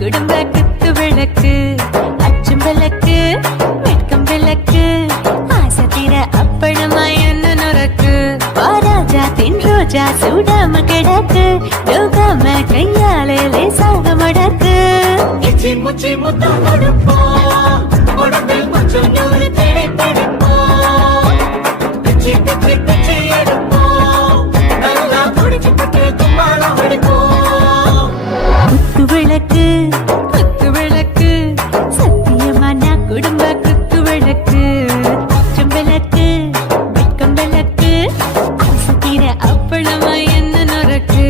குடும்ப குத்து விளக்கு அச்சும் விளக்கு வெட்கம் விளக்கு ஆசை தீர அப்பளமா என்ன நுறக்கு ராஜா தென் ரோஜா சூடாம கிடக்கு யோகாம கையாலே லேசாக மடக்கு இச்சி முச்சி முத்தம் கொடுப்போம் உடம்பில் கொஞ்சம் நூறு தேடி பிடிப்போம் பிச்சி பிச்சி பிச்சி எடுப்போம் நல்லா குடிச்சு பட்டு தும்பாலம் அடிப்போம் குத்து விளக்கு குத்து விளக்கு சத்தியமான குடும்ப குத்து விளக்கு அச்சும் விளக்கு வெட்கம் விளக்கு ஆசை தீர அப்பளமா என்ன நுறக்கு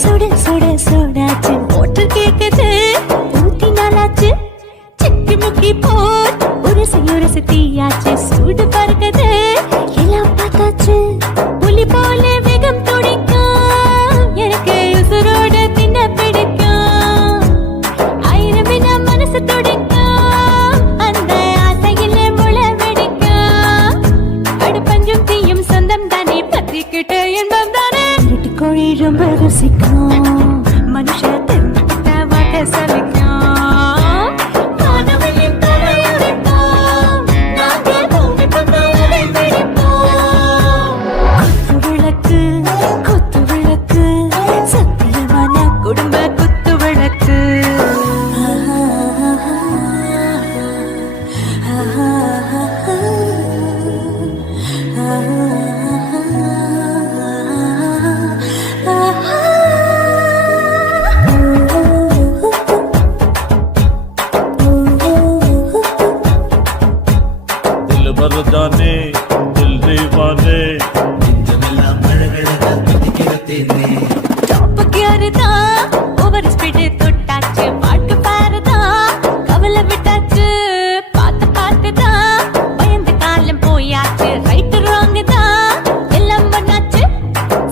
சுட சுட சுடாச்சு மோட்டர் கேக்குது ஊத்தி நாளாச்சு சிக்கி முக்கி போர் உரசி தீயாச்சு சூடு பறக்குது எல்லாம் பார்த்தாச்சு புலி போல வேகம் துடிக்கும் எனக்கு உசுரோட தின்ன பிடிக்கும் ஆயிரம் வினா மனசு துடிக்கும் அந்த ஆசையில முளை வெடிக்கும் அடுப்பஞ்சும் தீயும் சொந்தம் தானே பத்திக்கிட்டு என்பம் தானே கோழி ரொம்ப ருசிக்கும் மனுஷ தெரிஞ்சுக்கிட்ட வாட்ட சலிக்கும் மாணவனின் தலை உரைப்போம் நாங்கள் பூமி பந்தாவை வெடிப்போம் குத்து விளக்கு சத்தியமான குடும்ப குத்து விளக்கு जाने दिल दीवाने நெஞ்சமெல்லாம் மழகழகா பிடிக்கிறதேனே டாப் கியர் தான் ஓவர் ஸ்பீட் தொட்டாச்சு பாட்டு பாருதான் கவலை விட்டாச்சு பார்த்து தான் பயந்து காலம் போயாச்சு ரைட் ராங் தான் எல்லாம் பண்ணாச்சு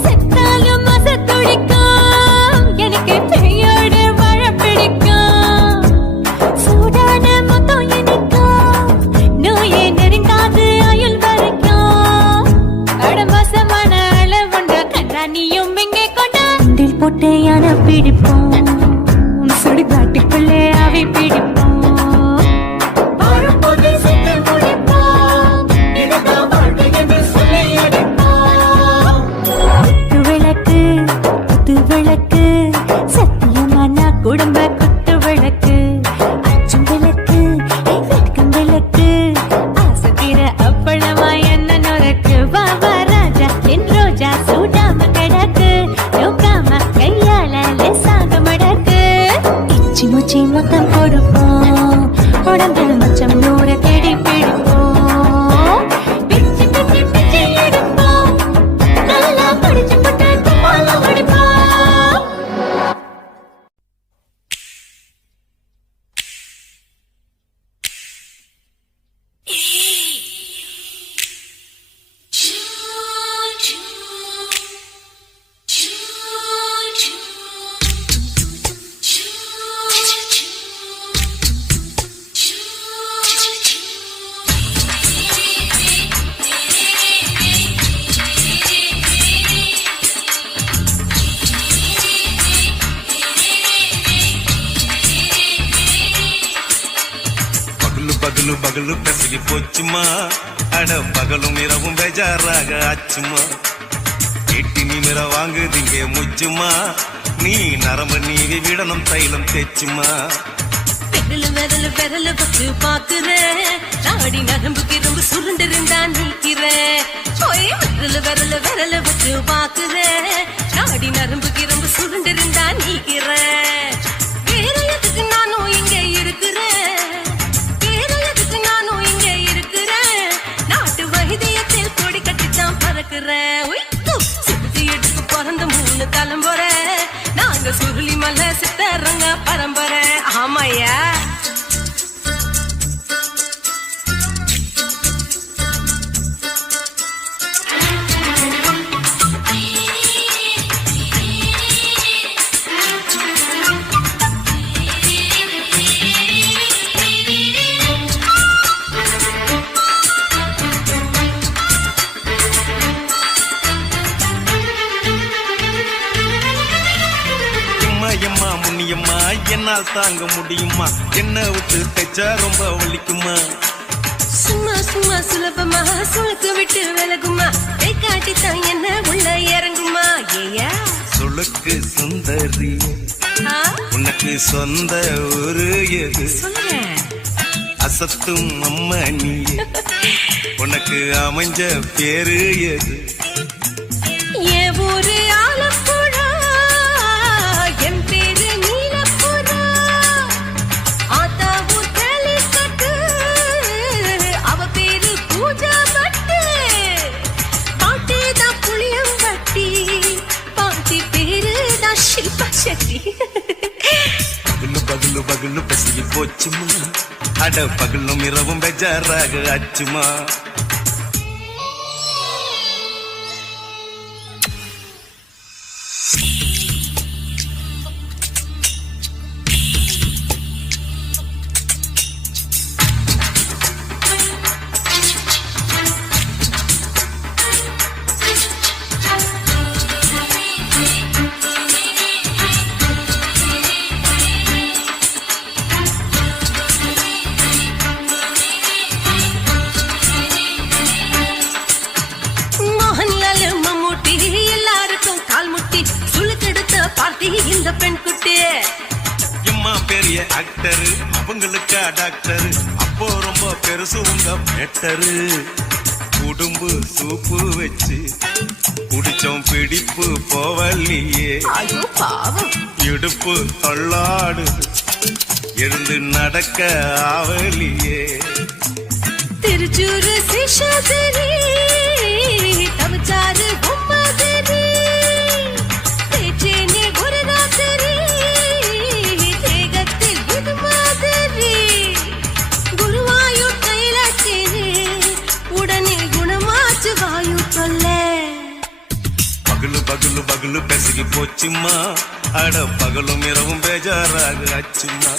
செத்தாலும் மச துடிக்கும் எனக்கு பெயோட வாழ பிடிக்கும் சூடான மொத்தம் எனக்கும் நோயே நெருங்காது ஆயுள் வரைக்கும் அடமோசமான அளவுண்ட கண்ணானியும் இங்கே கொண்டு போட்டு யானை பிடிப்போம் சுடுகாட்டுக்குள்ளே அவை பிடிப்போம் வரும்போது சுட்டு முடிப்போம் இதுதான் வாழ்க்கை என்று சொல்லி அடிப்போம் குத்து விளக்கு சத்தியமான குடும்ப குத்து விளக்கு அச்சும் விளக்கு வெட்கம் விளக்கு ஆசை தீர அப்பளமா என்ன நுறக்கு வா ராஜா தென் ரோஜா சூடாம கிடக்கு யோகாம கையால லேசாக மடக்கு இச்சி முச்சி மொத்தம் கொடுப்போம் உடம்பில் மச்சம் நூறு தேடி பிடிப்போம் பிச்சி பிச்சி பிச்சி எடுப்போம் நல்லா படிச்சு போட்டு தும்பாலம் அடிப்போம் பகலு பகலு பெசகி போச்சுமா அட பகலும் இரவும் பேஜாராக ஆச்சுமா எட்டி நிமிர வாங்குதீங்க முச்சுமா நீ நரம்பு நீவி விடணும் தைலம் தேச்சுமா விரல வச்சு பாக்குறேன் நாடி நரம்புக்கு ரொம்ப சுருண்டிருந்தா நீக்கிறேன் விரல வச்சு பாக்குறேன் நாடி நரம்புக்கு ரொம்ப சுருண்டிருந்தா நீக்கிறேன் வேற எதுக்கு நானும் இங்க இருக்கிறேன் வேற எதுக்கு நானும் இங்க இருக்கிறேன் நாட்டு வைத்தியத்தில் கொடி கட்டித்தான் பறக்கிறேன் சுத்தி எடுத்து பிறந்த 3 தலைமுறை நாங்க சுருளி மலை சித்தரங்க பரம்பரை ஆமாயா எம்மா முன்னியம்மா என்னால் தாங்க முடியுமா என்ன விட்டு தைச்சா ரொம்ப வலிக்குமா சும்மா சும்மா சுலபமா சுளுக்கு விட்டு விலகுமா கை காட்டித்தான் என்ன உள்ள இறங்குமா ஏயா சுளுக்கு சுந்தரி உனக்கு சொந்த ஊரு எது சொல்றேன் அசத்தும் அம்மா நீ உனக்கு அமைஞ்ச பேரு எது என் ஊரு ஆலப்புழா என் பேரு நீலப்புறா ஆத்தாவு தலி கட்டு அவ பேரு பூஜா பட்டு பாட்டி தான் புளியம் வட்டி பாட்டி பேரு தான் ஷில்பா செட்டி பகலு பகலு பகலு பசிக்கு போச்சுமா அட பகலும் இரவும் பெஜாராக ஆச்சுமா இந்த பெண் குட்டி எம்மா பெரிய ஆக்டர் அவங்களுக்கா டாக்டர் அப்போ ரொம்ப பெருசு உங்க மேட்டரு உடும்பு சூப்பு வச்சு குடிச்சோம் பிடிப்பு போவல்லையே ஐயோ பாவம் இடுப்பு தள்ளாடு எழுந்து நடக்க ஆவலியே திருச்சூர் சிஷாதிரி தவச்சாரு பொம்மதிரி தேச்சேனே குருநாதரி தேகத்தில் இது மாதிரி குருவாயூர் கைலாச்சேனே உடனே குணமாச்சு வாயு சொல்ல பகலு பகலு பகலு பெசகி போச்சுமா அட பகலும் இரவும் பேஜாராக ஆச்சுமா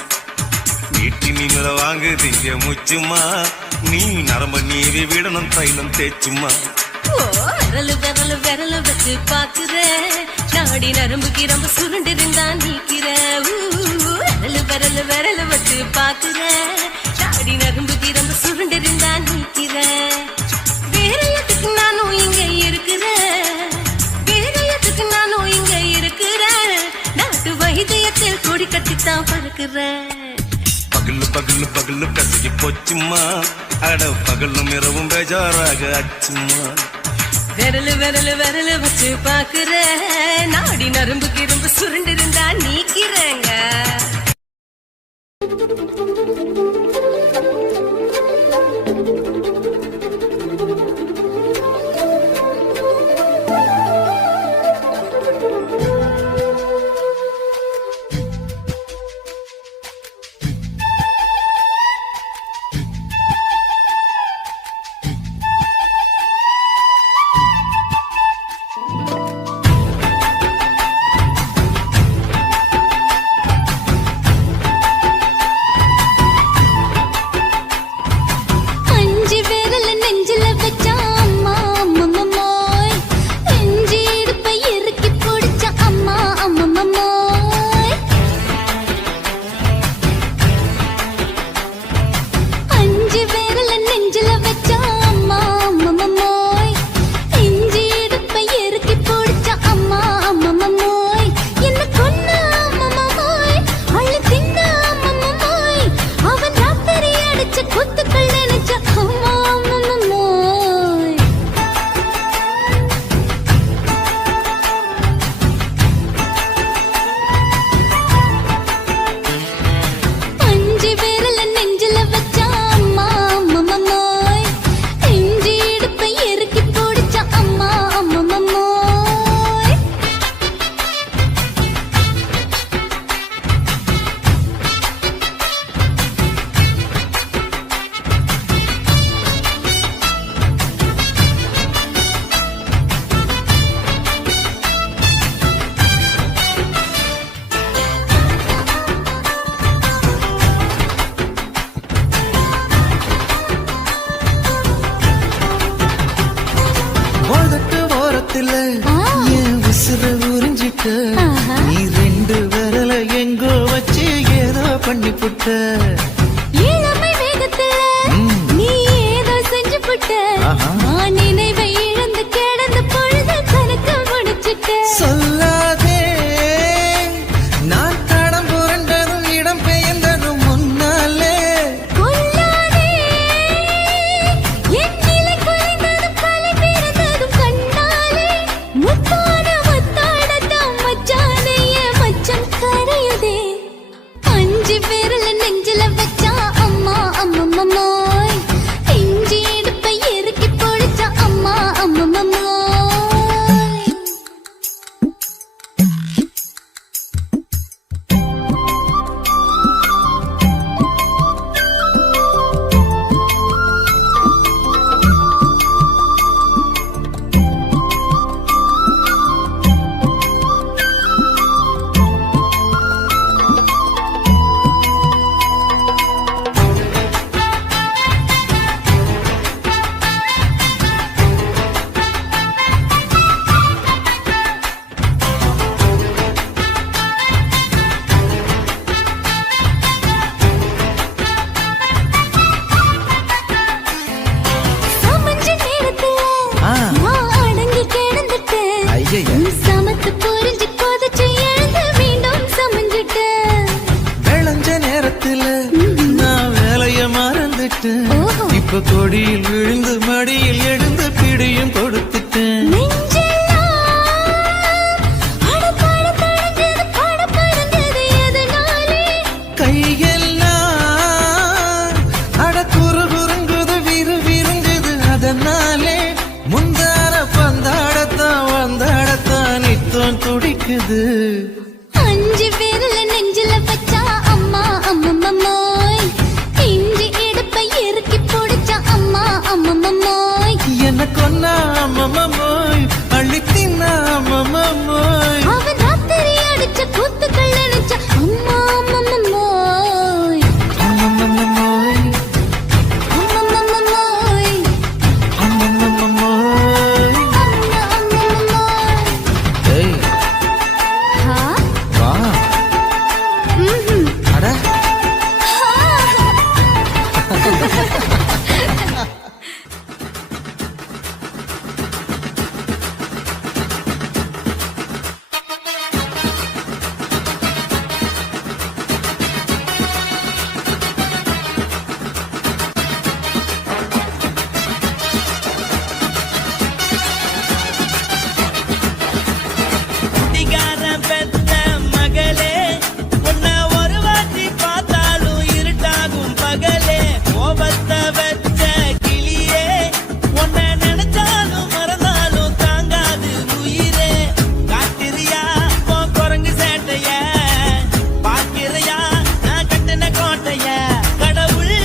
வீட்டு நீங்கள வாங்குதீங்க முச்சுமா நீ நரம்ப நீவி விடணும் தைலம் தேச்சுமா விரல வச்சு பாக்குற நாடி நரம்புக்கு ரொம்ப சுருண்டிருந்தா நீக்கிற விரல வச்சு பாக்குற நாடி நரம்புக்கு ரொம்ப சுருண்டிருந்தா நீக்கிற வேற எதுக்கு நானும் இங்க இருக்கிறேன் வேற எதுக்கு நானும் இங்க இருக்கிறேன் நாட்டு வைத்தியத்தில் கொடி கட்டித்தான் பறக்கிறேன் பகலு பகலு பகலு பெசகி போச்சுமா அட பகலும் இரவும் பேஜாராக ஆச்சுமா விரல வச்சு பாக்குற நாடி நரம்புக்கு ரொம்ப சுருண்டிருந்தா நீக்கிறேங்க பண்ணி புட்ட இளமை வேகத்துல நீ ஏதோ செஞ்சு புட்ட ஆஹா. நான் நினைவை இழந்து கிடந்து பொழுது கணக்கு முடிச்சிட்ட சொல்லாதே நான் தடம் புரண்டதும் இடம் பெயர்ந்ததும் முன்னாலே கொல்லாதே என் நிலை குறைந்ததும் கலை பிறந்ததும் கண்ணாலே முத்தான முத்தாடத்தான் மச்சானே என் மச்சம் கரையுதே அஞ்சு விரல நெஞ்சில வச்சா அம்மா அம்மம்மம்மோய் இஞ்சி இடுப்பை இறுக்கி பொழிச்சா அம்மா அம்மம்மம்மோய் சமஞ்ச நேரத்துல ஆ. நான் அடங்கி கிடந்துட்டேன் ஐயைய. நீ சமத்து புரிஞ்சு கொதிச்சு எழுந்து மீண்டும் சமஞ்சிட்டேன் விளைஞ்ச நேரத்துல நான் வேலைய மறந்துட்டேன் ஓஹோ. இப்ப கொடியில் விழுந்து மடியில் எழுந்து பிடியும் கொடுத்துட்டேன் நெஞ்செல்லாம் அடப்பாட தடஞ்சது பாட பறந்தது எதனாலே கையெல்லாம் அட குறு குறுங்குது விறு விருங்குது அதனாலே முந்தார பந்தாடத்தான் வந்தாடத்தான் நித்தம் துடிக்குது அஞ்சு விரல நெஞ்சில வச்சா அம்மா அம்மம்மம்மோய் இஞ்சி இடுப்பை இறுக்கி பொடிச்சா அம்மா அம்மம்மம்மோய் என்ன கொன்னா அம்மம்மோய் அள்ளித்தின்னா அம்மம்மோய் அவன் ராத்திரி அடிச்ச கூத்துக்கள் நினைச்ச அம்மா அம்மம்மம்மோய் அம்மம்மோய் அம்மம்மம்மோய் அம்மம்மோய் அம்மா அம்மம்மம்மோய் ஏய் ஹா வா ம்ஹும் அட குட்டிக்காரன் பெத்த மகளே உன்னை ஒரு வாட்டி பார்த்தாலும் இருட்டாகும் பகலே கோபத்தை வச்ச கிளியே உன்னை நினைச்சாலும் மறந்தாலும் தாங்காது உயிரே காத்திரியா உன் குரங்கு சேட்டைய பாக்கிறையா நான் கட்டின கோட்டைய கடவுள்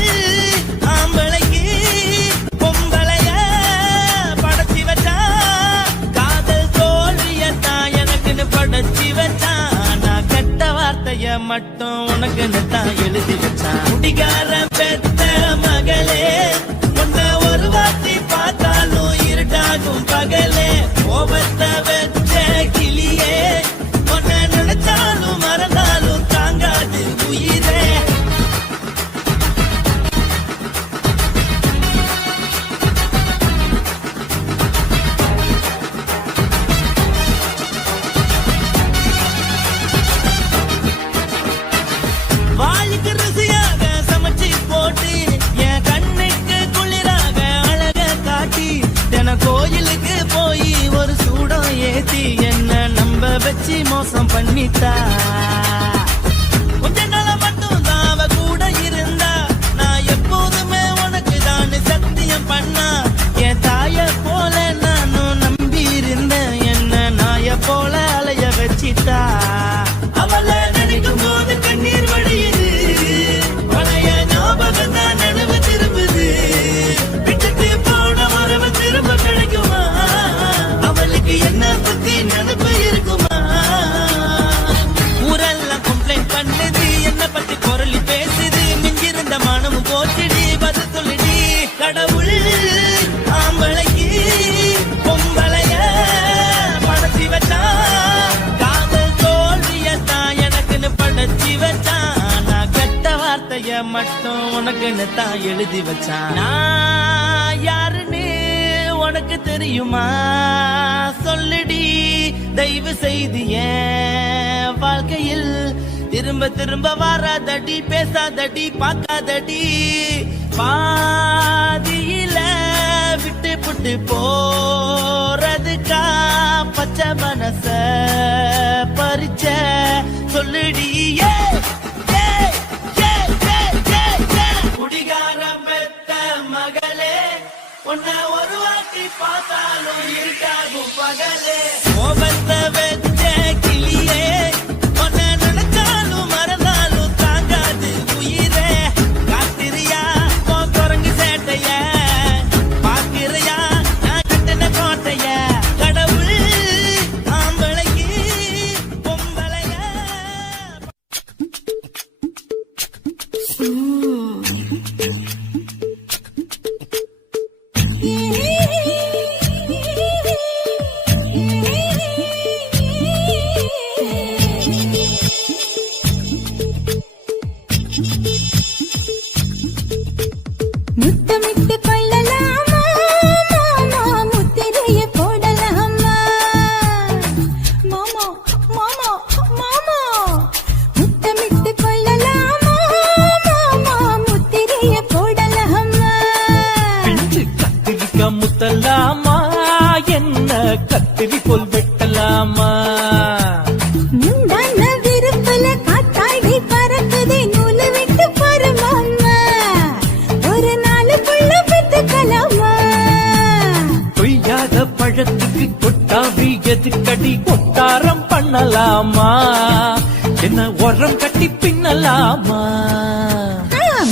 ஆம்பளைக்கு பொம்பளைய படைச்சி வச்சா காதல் தோல்வியத்தான் எனக்குன்னு படைச்சி வச்சான் நான் கெட்ட வார்த்தைய மட்டும் உனக்குன்னு தான் எழுதி வச்சான் குடிகாரன் பெத்த மகளே உன்னை ஒரு வாட்டி பார்த்தாலும் இருட்டாகும் பகலே கோபத்தை வச்ச கிளியே உன்னை நினைச்சாலும் மறந்தாலும் தாங்காது உயிரே வாளுக்கு ருசியாக சமைச்சு போட்டு என் கண்ணுக்கு குளிராக அழக காட்டி தின கோயிலுக்கு போய் ஒரு சூடம் ஏத்தி என்ன நம்ப வச்சு மோசம் பண்ணிட்டா கொஞ்ச நாள மட்டும் தான் அவ கூட இருந்தா நான் எப்போதுமே உனக்கு தான் சத்தியம் பண்ணா என் தாய போல நானும் நம்பி இருந்தேன் என்ன நாய போல அலைய வச்சிட்டா அவளை நினைக்கும் போது கண்ணீர் வடியுது பழைய ஞாபகம் தான் நினைவு திரும்புது விட்டுட்டு போன மரபு திரும்ப கிடைக்குமா அவளுக்கு என்ன பத்தி நினைப்பு இருக்குமா ஊரெல்லாம் கம்ப்ளைண்ட் பண்ணுது என்ன மட்டும் உனக்குன்னு தான் எழுதி வச்சான். நான் யாருன்னு உனக்கு தெரியுமா? சொல்லுடி தயவு செய்து என் வாழ்க்கையில் திரும்ப திரும்ப வராதடி, பேசாதடி, பார்க்காதடி. பாதியில விட்டு புட்டு போறதுக்கா பச்சை மனச பறிச்ச சொல்லுடி. குடிகார பெத்த மகளே, உன்னை ஒரு வாட்டி பார்த்தாலும் இருக்காகும் பகலே. கோபத்தை வெச்ச கிளியே, உன்னை நினைச்சாலும் மறந்தாலும் தாங்காது உயிரே. காத்திரியா உன் குரங்கு சேட்டைய, பாக்கிறையா நான் கட்டின கோட்டைய. கடவுள் ஆம்பளைக்கு பொம்பளைய. முத்தமிட்டு கொள்ளலாமா மாமா, முத்திரைய போடலாமா மாமா மாமா மாமா. முத்தமிட்டு கொள்ளலாமா மாமா, முத்திரைய போடலாமா. பிஞ்சு கத்திரிக்க முத்தலாமா, என்ன கத்திரி போல் வெட்டலாமா? முந்தான விருப்பல காத்தாடி பறக்குதே, நூலு விட்டு பரமாமா. ஒரு நாளுக்குள்ள பெத்துக்கலாமா? கொய்யாத பழத்துக்கு கொட்டாவி எதுக்கடி, கொட்டாரம் பண்ணலாமா? என்ன உரம் கட்டி பின்னலாமா?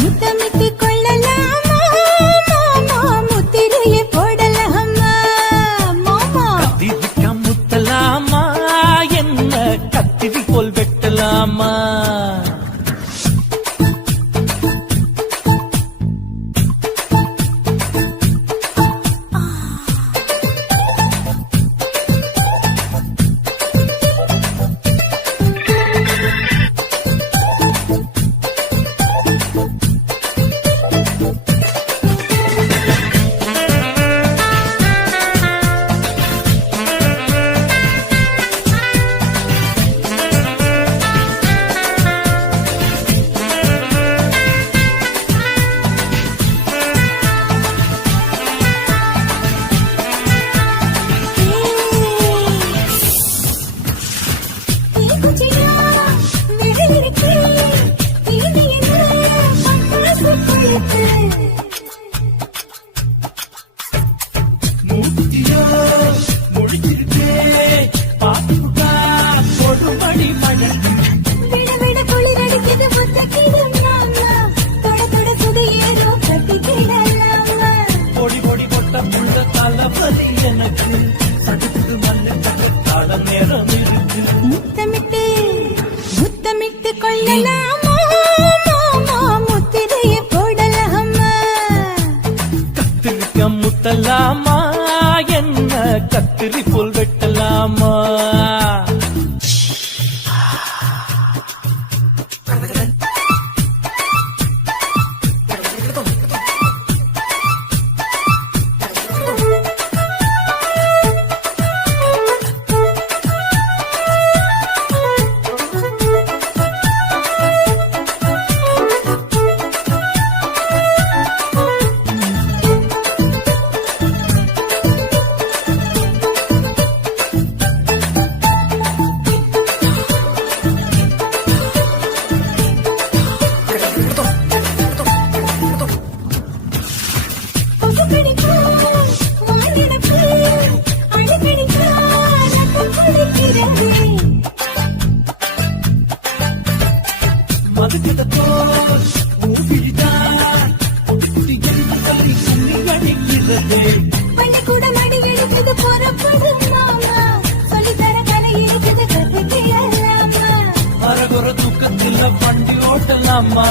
முத்தமிட்டு கொள்ளலாமா மாமா, முத்திரைய போடலாமா மாமா. கத்திரிக்க முத்தலாமா, என்ன கத்திரி போல் வெட்டலாமா? முத்தமிட்டு முத்தமிட்டு கொள்ளலாமா மாமா, முத்திரைய போடலாமா? கத்திரிக்க முத்தலாமா, என்ன கத்திரி போல் வெட்டலாமா? பள்ளிக்கூட மடி எடுத்தது புறப்படும் மாமா, சொல்லித்தர கலை இருக்குது கற்றுக்கலாமா? அரகுற தூக்கத்தில் வண்டி ஓட்டலாமா,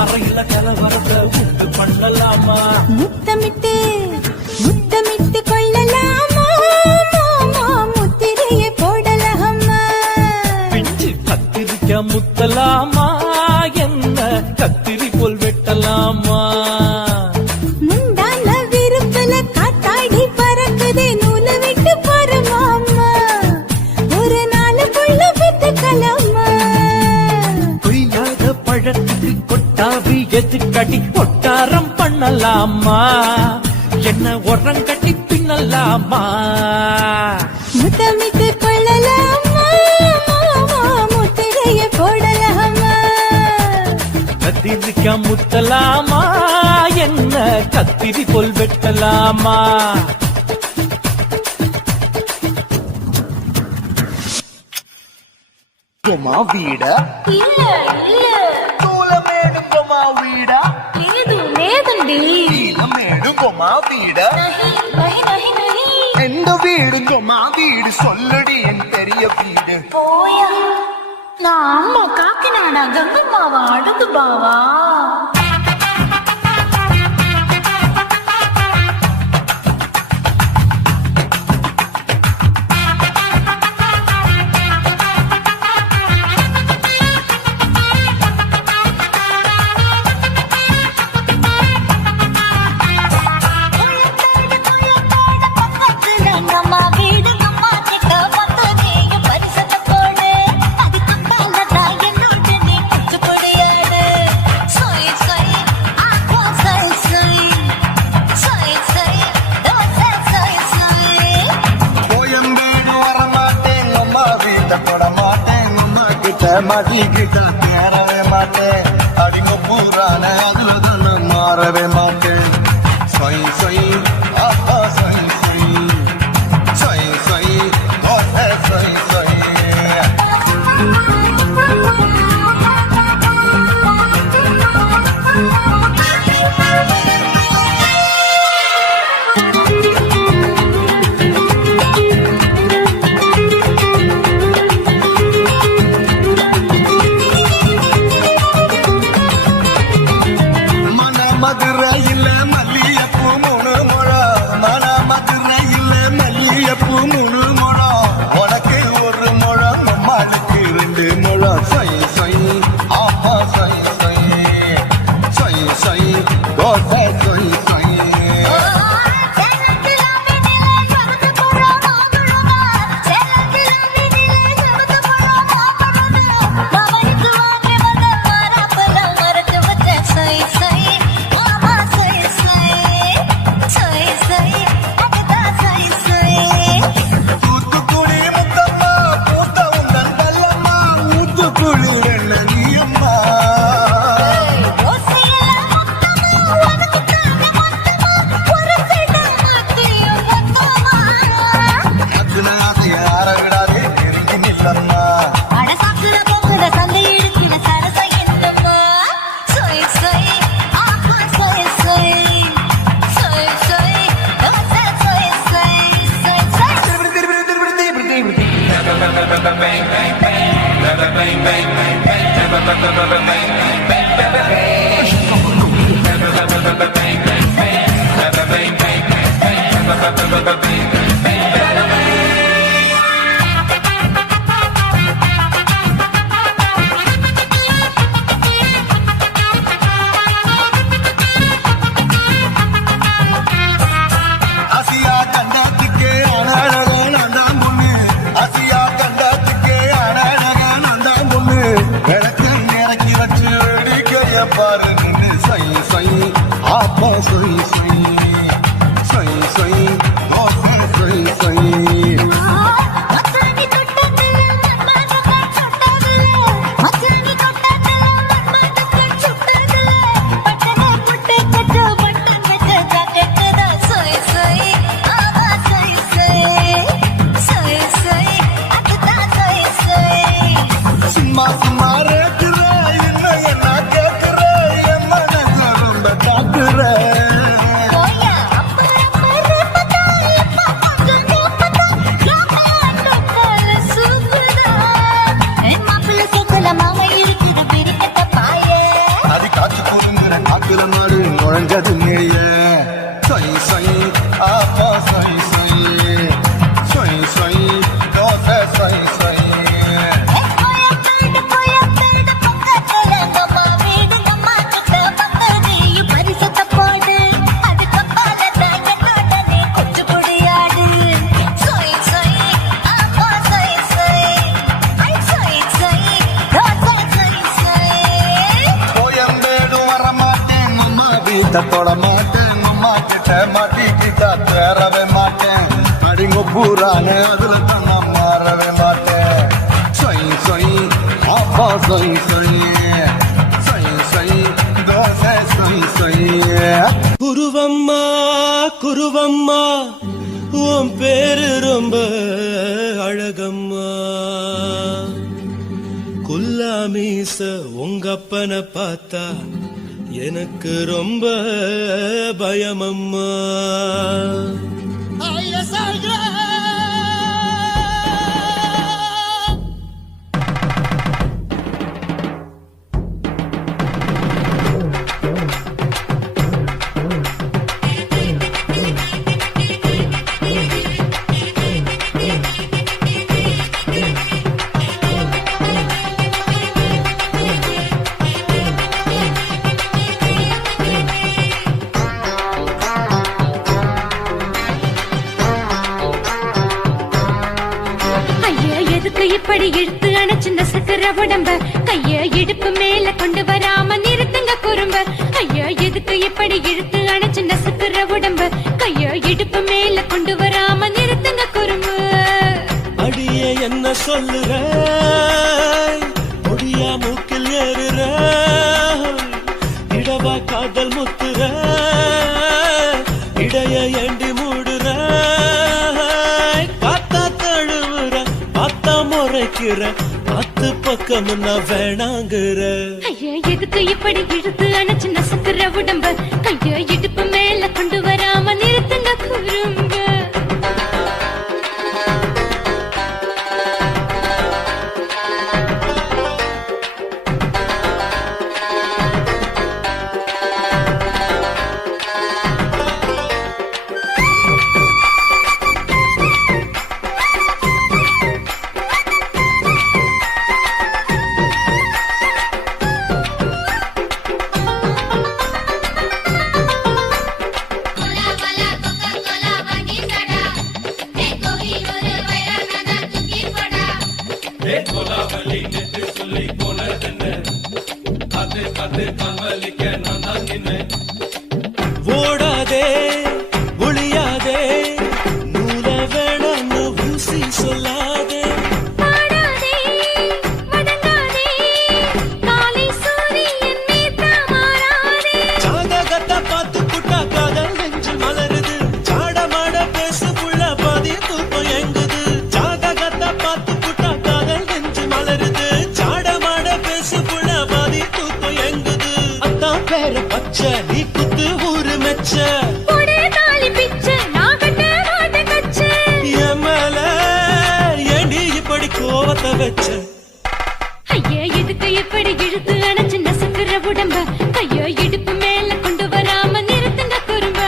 அறையில கலவரத்தை உண்டு பண்ணலாமா? முத்தமிட்டு முத்தமிட்டு கொள்ளலாமா மாமா, முத்திரைய போடலாமா? பிஞ்சு கத்திரிக்க முத்தலாமா, என்ன கத்திரி எதுக்கடி கொட்டாரம் பண்ணலாமா, என்ன உரம் கட்டி பின்னலாமா, முத்தமிட்டு கொள்ளலாமா, முத்திரைய போடலாமா, கத்திரிக்கா முத்தலாமா, என்ன கத்திரி போல் வெட்டலாமா. కొమా వీడ இல்ல இல்ல తూలమేడు కొమా వీడ లేదు లేదండి, నీలమేడు కొమా వీడ నహి నహి నహి எந்த வீடு கொமா வீடு சொல்லடி என் பெரிய வீடு. போயா நான் அம்மா காக்கினாடா கங்கம்மாவா அடுத்து பாவா. கோயம்பேடு வரமாட்டேன் அம்மா வீட்டை தொட மாட்டேன், அம்மா கிட்ட மாட்டிக்கிட்ட தேரவே மாட்டேன், அடிங்க பூரான அதுல தானே மாறவே மாட்டேன். சொய் சொய் ஆஹா சொய் சொய் சொய் சொய் ஓஹே சொய் சொய். மதுரையில் மல்லியப்பூ 3 முழம், மன மதுரையில் மல்லியப்பூ 3 முழம், உனக்கு 1 முழம் அம்மாளுக்கு 2 முழம். சொய் சொய் ஆஹா சொய் சொய் சொய் சொய் கோட்டை சொய் சொய். தூத்துக்குடி முத்தம்மா பூத்த உந்தன் பல்லம்மா, ஊத்துக்குழி என்ன நீயம்மா. அத்துனாக யார விடாதே நெருங்கி நில்லம்மா. திருப்பி திருப்பி திருப்பி திருப்பி திருப்பி. ஆசியா கண்டத்துக்கே அழகா நான் தான் பொண்ணு, ஆசியா கண்டத்துக்கே அழகா நான் தான் பொண்ணு, விளக்கு இறக்கி வச்சு வேடிக்கைய பாரு நின்னு. சொய் சொய் ஆப்பா சொய் சொய் சொய் சொய் ஓஹோ சொய் சொய். சும்மா சும்மா ரேக்குற இன்னும் என்ன கேட்குற, என் மனசு ரொம்ப காக்குற. அது காற்று குறுங்குற காக்குற மாடு நுழைஞ்சது மேய. சொய் சொய் ஆப்பா சொய் சொய் சொய் சொய் தோசை சொய் சொய். கோயம்பேடு வரமா வீட்டை தொட மாட்டேன் அம்மா கிட்ட மாட்டிக்கிட்டா தேரவே மாட்டேன் அடிங்க பூரான அதுல தான் நான் மாறவே மாட்டேன் சொய் சொய் அப்பா சொய் சொய் சொய் சொய் தோசை சொய் சொய் குருவம்மா குருவம்மா உன் பேரு ரொம்ப அழகம்மா குல்லாமீச உங்க அப்பனை பார்த்தா எனக்கு ரொம்ப பயமம்மா இப்படி இழுத்து அணைச்சு நசுக்கிற உடம்ப கைய இடுப்பு மேல கொண்டு வராம நிறுத்துங்க குறும்ப ஐயா எதுக்கு இப்படி இழுத்து அணைச்சு நசுக்கிற உடம்ப கைய இடுப்பு மேல கொண்டு வராம நிறுத்துங்க குறும்பு அடியே என்ன சொல்லுற முடியா மூக்கில் ஏறுற இடவா காதல் முத்துற இடைய ஏண்டி மூடுற காத்தா தழுவுற காத்தா முறைக்கிற பத்து பக்கம் நான் வேணாங்குற ஐயா எதுக்கு இப்படி இழுத்து அணைச்சு நசுக்கிற உடம்ப கைய இடுப்பு மேல கொண்டு வராம நிறுத்துங்க குறும்ப ஓடாதே ஒளியாதே நூல வேணான்னு ஊசி சொல்லாதே பாடாதே வதங்காதே காலை சூரியன் மீத மாறாதே ஜாதகத்தை பார்த்து புட்டா காதல் நெஞ்சு மலருது சாடமாட பேசு புள்ள பாதி தூக்கம் எங்குது ஜாதகத்தை பார்த்து புட்டா காதல் நெஞ்சு மலருது சாடமாட பேசு புள்ள பாதி தூக்கம் எங்குது அத்தான் பேர பச்சை நீ குத்து ஊரு மெச்ச போடே தாலி பிச்சை நான் கட்ட மாட்டேன் கச்சை என் மேல ஏண்டி இப்படி கோவத்தை வச்ச ஐயா எதுக்கு இப்படி இழுத்து அணைச்சு நசுக்கிற உடம்ப கையோ இடுப்பு மேல கொண்டு வராம நிறுத்துங்க குறும்ப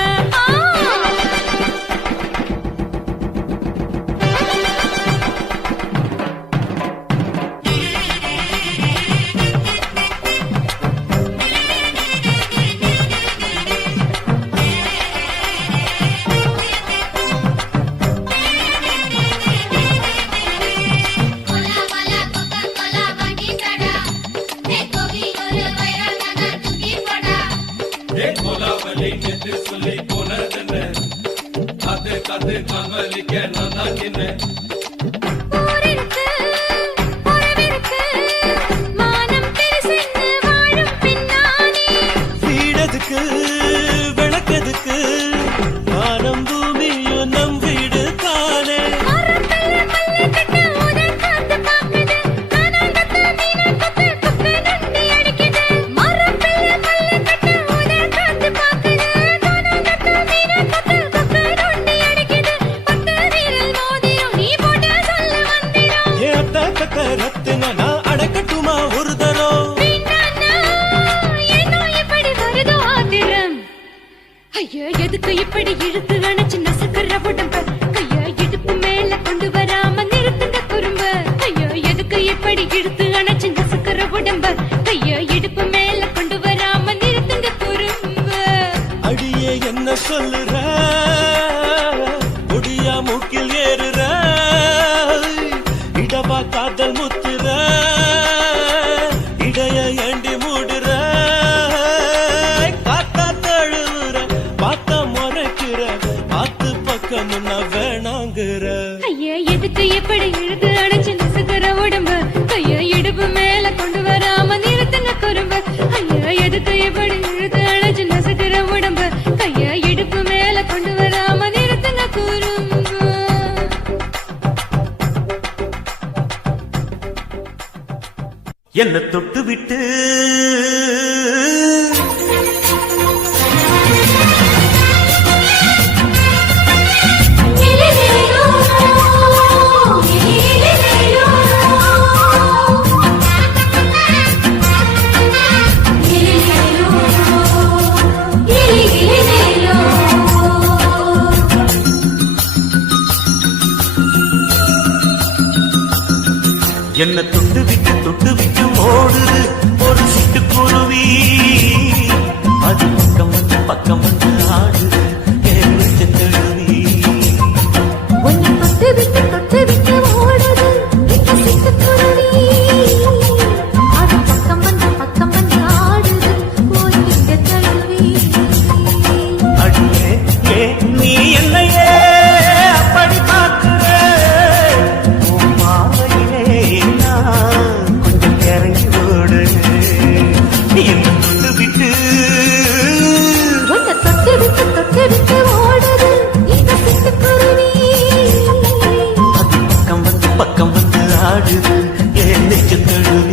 ஊரிருக்கு உறவிருக்கு மானம் பெருசென்று வாழும் பின்னானே வீடதுக்கு விளக்கதுக்கு வானம் பூமியும் நம் வீடு தானே மரத்துல மல்லி கட்ட உதன் காத்து பாக்குது கானாங்கத்து மீனாங்கத்து குப்பை நொண்டி அடிக்குது மரத்துல மல்லி கட்ட உதன் காத்து பாக்குது கானாங்கத்து மீனாங்கத்து குப்பை நொண்டி அடிக்குது பட்டு வீரல் மோதிரம் நீ என்ன தொட்டு விட்டு என்ன தொட்டு விட்டு ஓடுது ஒரு சிட்டுக்குருவி அது பக்கம் வந்து ஆடுது ஏழுக்கு தழுவி உன்னை தொட்டு விட்டு ஓடுது இந்த சிட்டுக்குருவி அது பக்கம் வந்து ஆடுது ஓய்விக்க தழுவி அடியே ஏ நீ என்னையே அப்படி பார்க்கிற உன் மாலையிலே நான் கொஞ்சம் இறங்கி ஓடு என்ன தொட்டு விட்டு உன்னை தொட்டு விட்டு ஓடுது இந்த சிட்டுக்குருவி அது பக்கம் வந்து ஆடுது என் நெஞ்சு தழுவி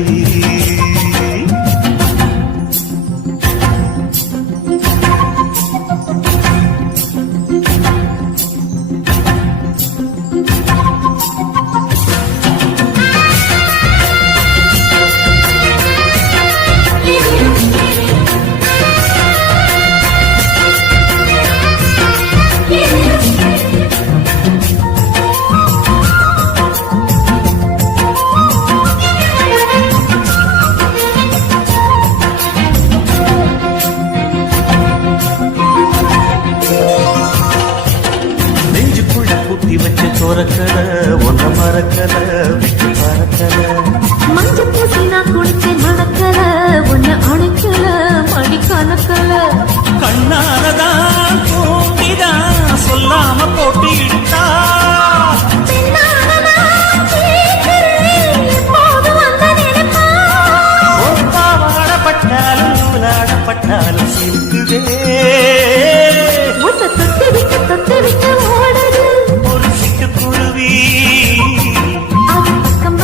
நெஞ்சுக்குள்ள பூட்டி வச்ச சோரக்கல ஒன்ன மறக்கல விட்டு பறக்கல மஞ்சள் பூசி நான் குளிச்சு நடக்கல உன்னை அணைக்கல மணி கணக்கல கண்ணாலதான் தூண்டிதான் சொல்லாம போட்டி இட்டா பாவாடப்பட்டாலும் நூலாடப்பட்டாலும் சிரிக்குதே உன்னை தொட்டு விட்டு ஓடுது ஒரு சிட்டுக்குருவி அது பக்கம்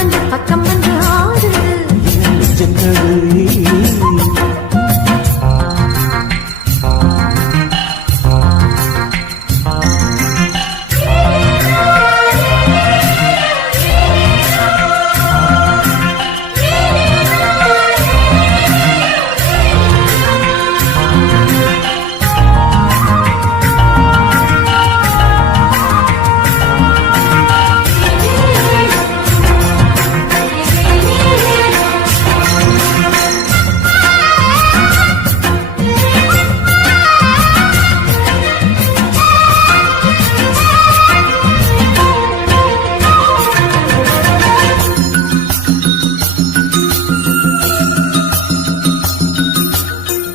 வந்து ஆடுது நெஞ்சத்தழுவி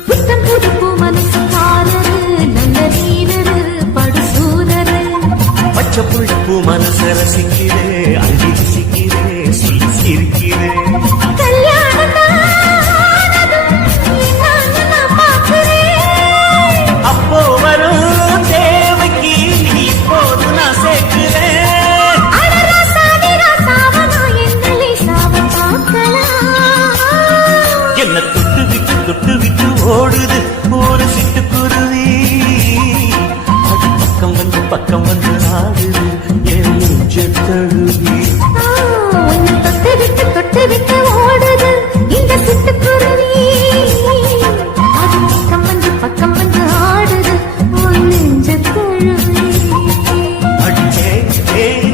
புத்தம் புது பூ மனசுக்காரரு நல்ல வீரரு படுசூரரு பச்சை புள்ள பூ மனச ரசிக்கிறே அள்ளி ரசிக்கிறே சொல்லி சிரிக்கிறே அப்போ வரும் தேவைக்கு இப்போது நான் சேர்க்கிறேன் என்ன தொட்டு விட்டு ஓடுது ஒரு சிட்டுக்குருவி அது பக்கம் வந்து ஆடுது என் நெஞ்ச தழுவி தொட்டு விட்டு ஓடுது இந்த சிட்டுக்குருவி அது பக்கம் வந்து ஆடுது உன் நெஞ்ச தழுவி அடிச்சே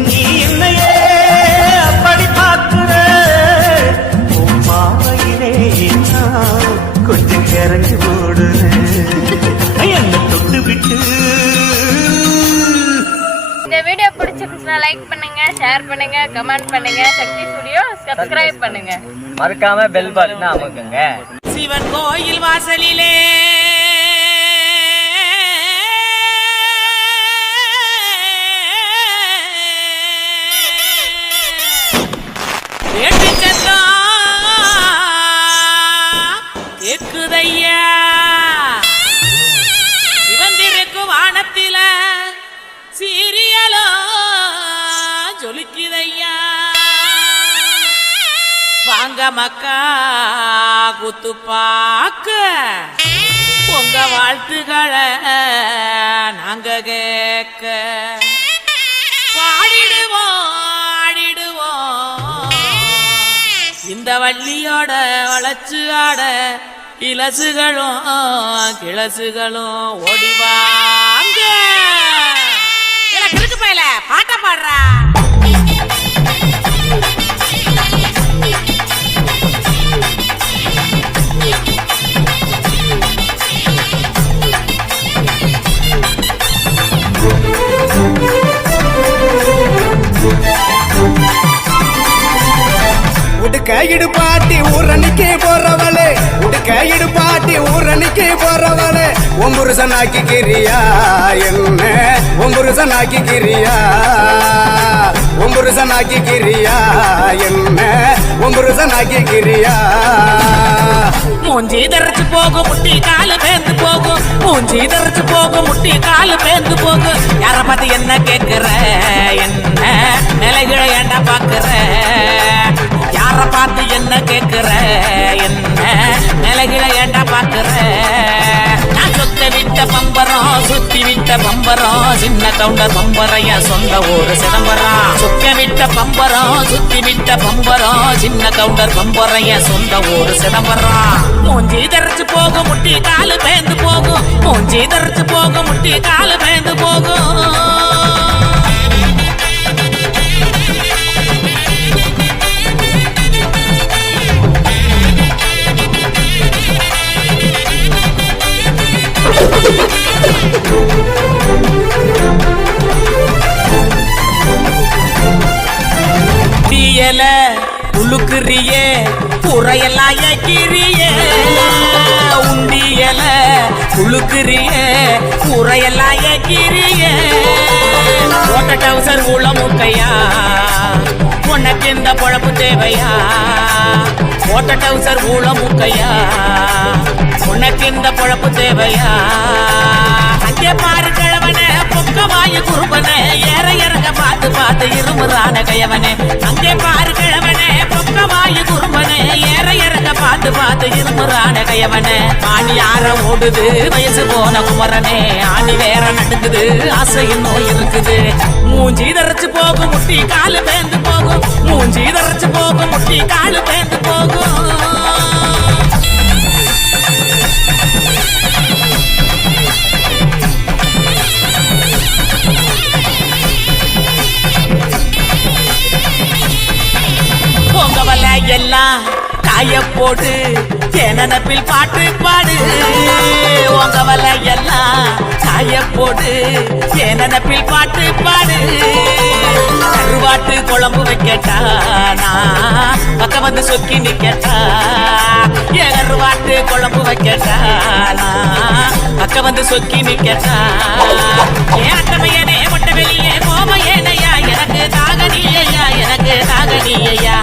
நீ என்னையே அப்படி பார்க்கிற உன் மாலையிலே நான் கொஞ்சம் இறங்கி ஓடுறேன் என்ன தொட்டு விட்டு இந்த வீடியோ பிடிச்சிருந்துச்சுன்னா லைக் பண்ணுங்க, ஷேர் பண்ணுங்க, கமெண்ட் பண்ணுங்க. சக்தி ஸ்டுடியோ சப்ஸ்கிரைப் பண்ணுங்க. மறக்காம பெல் பட்டனை அமுக்குங்க. சிவன் கோயில் வாசலிலே வேட்டு சத்தம் கேக்குதையா, சிவந்திருக்கும் வானத்தில சீரியலோ ஜொலிக்குதையா. வாங்க மக்கா குத்து பாக்க உங்க வாழ்த்துக்களை நாங்க கேட்க பாடிடுவோம் ஆடிடுவோம் இந்த வள்ளியோட வளச்சு ஆட இலசுகளும் கிளசுகளும் ஓடிவாங்க கிறுக்கு பையல பாட்ட பாடுறா உடுக்க இடுபாட்டி ஊரணிக்கு போறவளே உடுக்க இடுபாட்டி ஊரணிக்கு போறவளே ஒம்புருசனாக்கி கிரியா என்ன ஒம்புருசனாக்கி கிரியா ஒம்புருசனாக்கி கிரியா என்ன ஒம்புருசனாக்கி கிரியா மூஞ்சி தரைச்சு போகும் முட்டி காலு பேந்து போகும் மூஞ்சி தரைச்சு போகும் முட்டி காலு பேந்து போகும் யார பார்த்து என்ன கேட்கிற என்ன நிலைகளை ஏண்டா பாக்குற யார பார்த்து என்ன கேட்கிற என்ன நிலைகளை ஏண்டா பாக்குற நான் சொத்த விட்ட பம்பரம் சுத்தி விட்ட பம்பரம் சின்ன கவுண்டர் பம்பரைய சொந்த ஊரு சிதம்பரம் சொத்த விட்ட பம்பரம் சுத்தி விட்ட பம்பரம் சின்ன கவுண்டர் பம்பரைய சொந்த ஊரு சிதம்பரம் மூஞ்சி தரைச்சு போகும் முட்டி காலு பேந்து போகும் மூஞ்சி தரைச்சு போகும் முட்டி காலு பேந்து போகும் தீயல உழுக்குறியே புறையெல்லாம் ஏக்கிறியே உண்டியல உழுக்குறியே புறையெல்லாம் ஏக்கிறியே ஓட்ட டவுசர் உள்ள முக்கையா உனக்கு இந்த பொழப்பு தேவையா ஓட்ட டவுசர் உள்ள முக்கையா உனக்கு இந்த பொழப்பு தேவையா அங்கே பாரு கிழவனே பொக்கமாய குறும்பனே ஏற இறங்க பார்த்து பார்த்து இருமுறான கையவனே அங்கே பாரு கிழவனே பொக்கமாய குறும்பனே ஏற இறங்க பார்த்து பார்த்து இருமுறான கையவனே ஆணி யார ஓடுது வயசு போன குமரனே ஆணி வேற நடுக்குது ஆசை இன்னும் இருக்குது மூஞ்சி தரைச்சு போகும் முட்டி காலு பேந்து போகும் மூஞ்சி தரைச்சு போகும் முட்டி காலு பேந்து போகும் பொங்கவல எல்லாம் காய போடு நினப்பில் பாட்டு பாடு உங்கவல எல்லாம் காய போடு நினப்பில் பாட்டு பாடு கருவாட்டு குழம்பு வைக்கட்டா நான் பக்கம் வந்து சொக்கி நிக்கட்டா கருவாட்டு குழம்பு வைக்கட்டா நான் பக்கம் வந்து சொக்கி நிக்கட்டா ஏட்டமையனே மொட்டை வெளியே கோமையனையா எனக்கு தாகனியா எனக்கு தாகனியா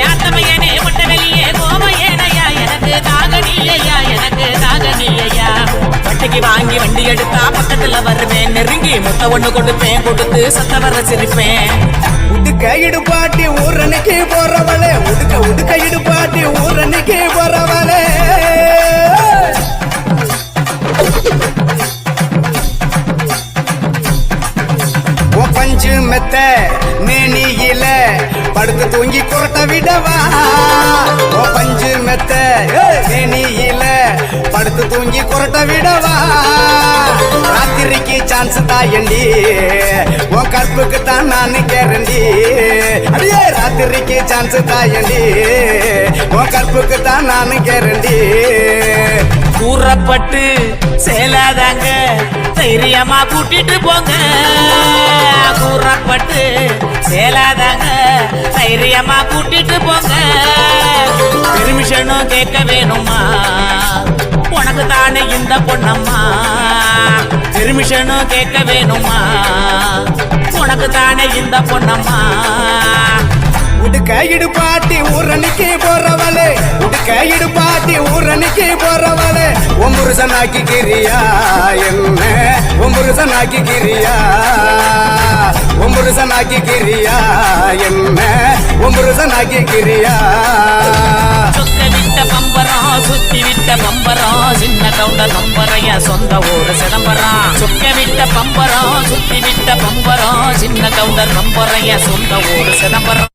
ஏட்டமையனே மொட்டை வெளியே கோமையனையா எனக்கு தாகனியா எனக்கு தாகனியா வட்டிக்கு வாங்கி வண்டி எடுத்தா பக்கத்துல வருவேன் நெருங்கி முத்த ஒண்ணு கொடுப்பேன் கொடுத்து சத்த வர சிரிப்பேன் உடுக்க இடுபாட்டி ஊரணிக்கு போறவளே உடுக்க உடுக்க இடுபாட்டி ஊரணிக்கு போறவளே பஞ்சு மெத்த மேனியில படுத்து தூங்கி குரட்ட விடவா பஞ்சு மெத்த மேனியில படுத்து தூங்கி குரட்ட விடவா ராத்திரிக்கு சான்ஸ் தாயண்டி உன் கற்புக்கு தான் நான் கேரண்டி அடியே ராத்திரிக்கு சான்ஸ் தாயண்டி உன் கற்புக்கு தான் நான் கேரண்டி கூறப்பட்டு சேலாதாங்க தைரியமா கூட்டிட்டு போங்க கூறப்பட்டு சேலாதாங்க தைரியமா கூட்டிட்டு போங்க பெர்மிஷனும் கேட்க வேணுமா உனக்கு தானே இந்த பொண்ணம்மா பெர்மிஷனும் கேட்க வேணுமா உனக்கு தானே இந்த பொண்ணம்மா உடுக்க இடுபாட்டி ஊரணிக்கு போறவளே உடுக்க இடுபாட்டி ஊரணிக்கு போறவளே ஒம்புருசனாக்கி கிரியா என்ன ஒம்புருசனாக்கி கிரியா ஒம்புருசனாக்கி கிரியா என்ன ஒம்புருசனாக்கி கிரியா சுத்தி விட்ட பம்பரம் சின்ன கவுண்டர் பம்பரைய சொந்த ஊரு சிதம்பரம் சுக்க விட்ட பம்பரம் சுத்தி விட்ட பம்பரம் சின்ன கவுண்டர் பம்பரைய சொந்த ஊரு சிதம்பரம்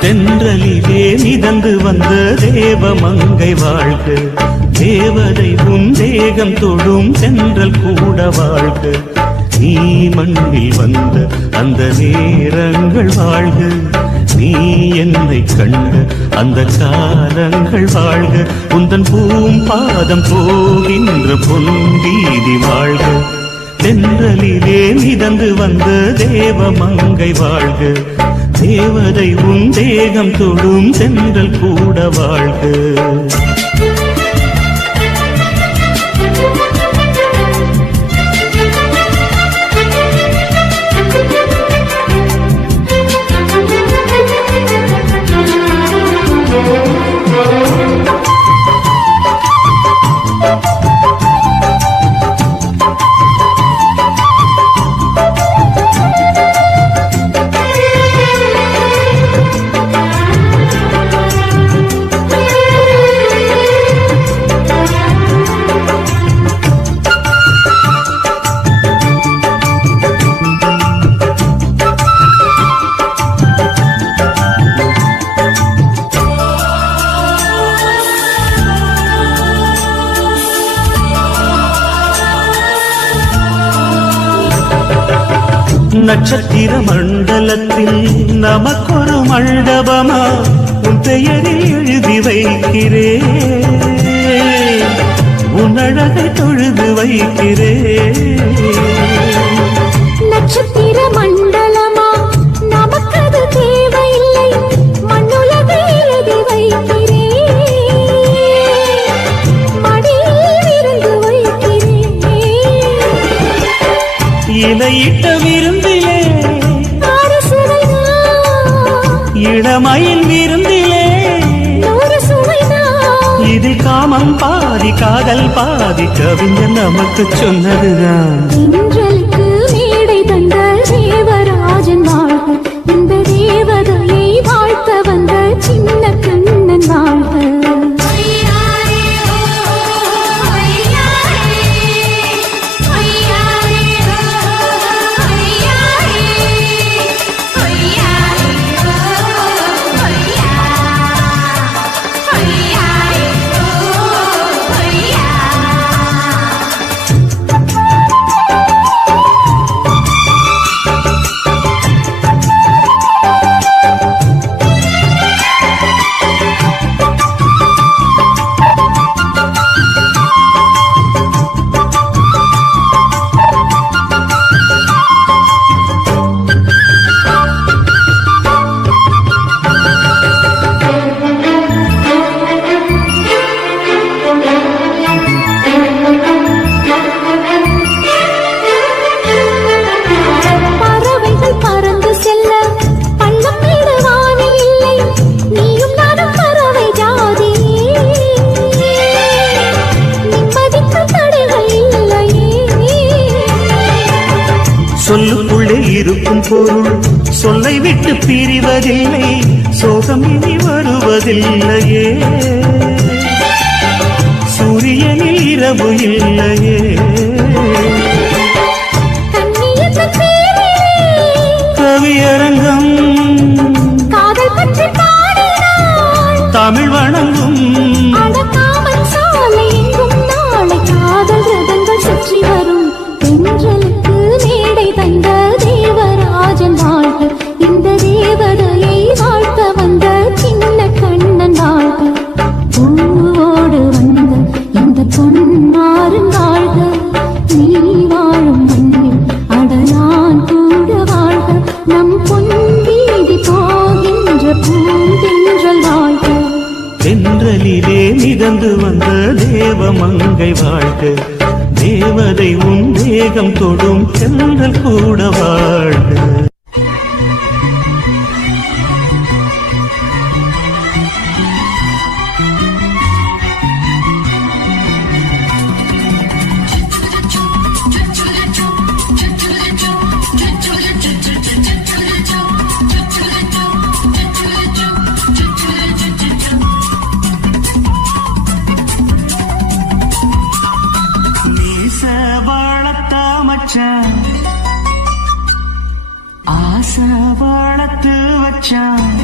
தென்றலிலே மிதந்து வந்த தேவமங்கை வாழ்க தேவதை உன் தேகம் தொடும் சென்றல் கூட வாழ்க நீ மண்ணில் வந்த அந்த நேரங்கள் வாழ்க நீ என்னை கண்ட அந்த காலங்கள் வாழ்க உந்தன் பூம்பாதம் போகின்ற பொன்வீதி வாழ்க தென்றலிலே மிதந்து வந்த தேவமங்கை வாழ்க தேவதை உன் தேகம் தொடும் சென்றல் கூட வாழ்க நட்சத்திர மண்டலத்தில் நமக்கொரு மண்டபமா உன் பெயரில் எழுதி வைக்கிறேன் உன் அழகை தொழுது வைக்கிறேன் நட்சத்திர மண்டலமா நமக்கது தேவையில்லை மண்ணுலகை எழுதி வைக்கிறேன் மடியில் இருந்து வைக்கிறேன் இலையிட்ட விருந்திலே இளமயில் விருந்திலே இதில் காமம் பாதி காதல் பாதி கவிஞர் நமக்கு சொன்னதுதான் இன்றலுக்கு மேடை தந்த தேவராஜன் வாழ்க இந்த தேவதையை வாழ்த்த வந்த சின்ன கண்ணன் வாழ்க சொல்லுக்குள்ளே இருக்கும் பொருள் சொல்லை விட்டு பிரிவதில்லை சோகம் இனி வருவதில்லையே சூரியனில் இரவு இல்லையே கவியரங்கம் தமிழ் வணங்கும் காதல் ரதங்கள் சுற்றி வரும் தென்றலுக்கு மேடை தந்த தேவராஜன் வாழ்க இந்த தேவதையை வாழ்த்த வந்த சின்ன கண்ணன் வாழ்க பூவோடு வந்த இந்த பொன்மாறும் வாழ்க நீ வாழும் மண்ணில் அடலான் கூட வாழ்க நம் பொன் வீதி போகின்ற பூந்தென்றல் வாழ்க தென்றலிலே மிதந்து வந்த தேவ மங்கை வாழ்க, தேவதை உன் தேகம் தொடும் சென்றல் கூட வாழ்க. ஆசை வளர்த்து வச்சான்,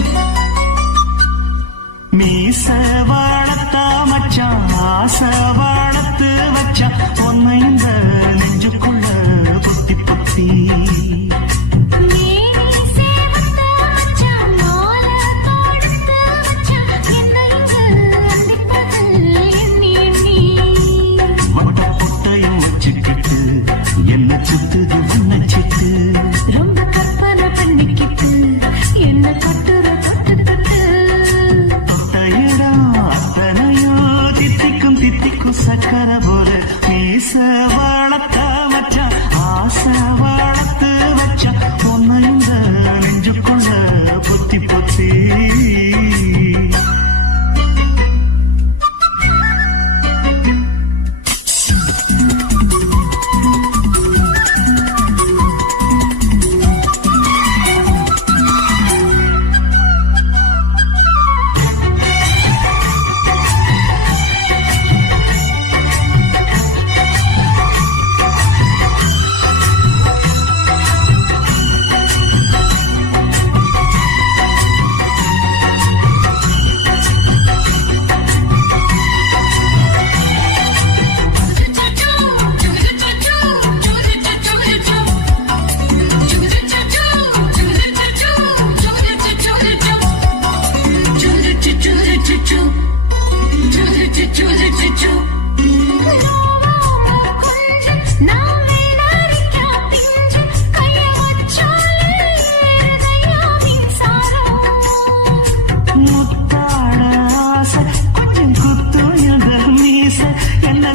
மீச வளர்த்தா மச்சான், ஆசை வளர்த்து வச்சான், பொன்னை இந்த நெஞ்சுக்குள்ள பொத்தி பொத்தி. என்ன சுத்துது உன்னை சித்து, ரொம்ப கற்பனை பண்ணிக்கிட்டு என்ன கட்டுற தொட்டு தொட்டு. தொட்டையிடம் அத்தனையோ தித்திக்கும் தித்திக்கும் சக்கர போல, மீச வளர்த்த வச்சான், ஆசை வளர்த்து வச்சான், உன்னை இந்த நெஞ்சுக்குள்ள பொத்தி பொத்தி.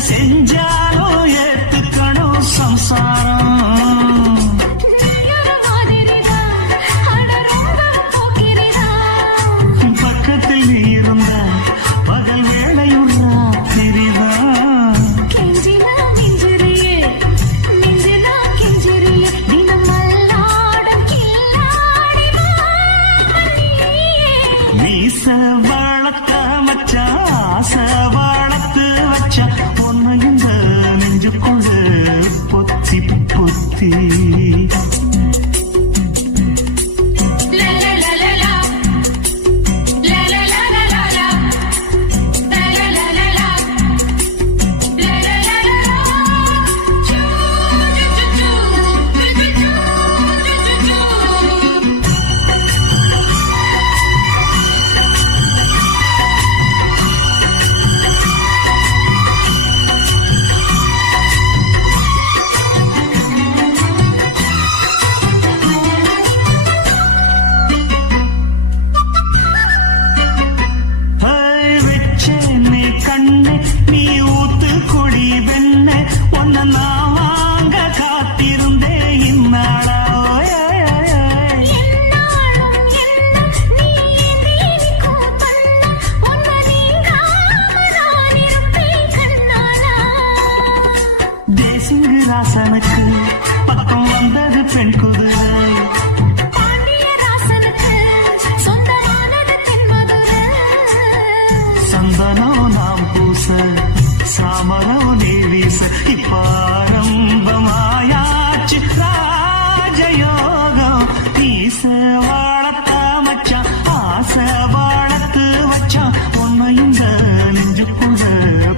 செஞ்சாலும் ஏத்துக்கணும் சம்சாரம். பக்கத்தில் நீ இருந்த பகல் வேளையுள்ள தெரிவா, மீச வளர்த்த மச்சான், ஆசை வளர்த்து வச்சான், பொன்னை இந்த நெஞ்சுக்குள்ள பொத்தி பொத்தி. நீ ஊத்து கொடி வெண்ண ஒன்ன நான் வாங்க காத்திருந்தே இந்நாளா. தேசிங்கு ராசனுக்கு பக்கம் வந்தது பெண் குதிரை, சந்தனோ நாம் பூச சாமரோ நீ வீச, இப்பாரம்பமாயாச்சு ராஜயோகம். ஈச வாழத்த மச்சான், ஆசை வாழத்து வச்சான், உன்னை இந்த நெஞ்சுக்குள்ள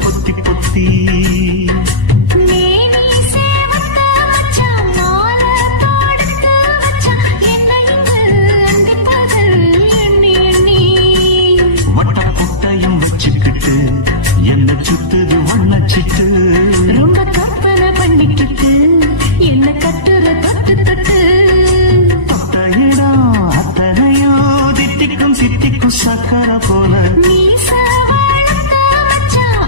பொத்தி பொத்தி. என்ன சுத்துது வண்ணச்சிட்டு, ரொம்ப கற்பனை பண்ணிக்கிட்டு என்ன கட்டுற தொட்டு தொட்டு. தொட்டையிடம் அத்தனையோ தித்திக்கும் சித்திக்கும் சக்கர போல, மீச வளர்த்த மச்சான்,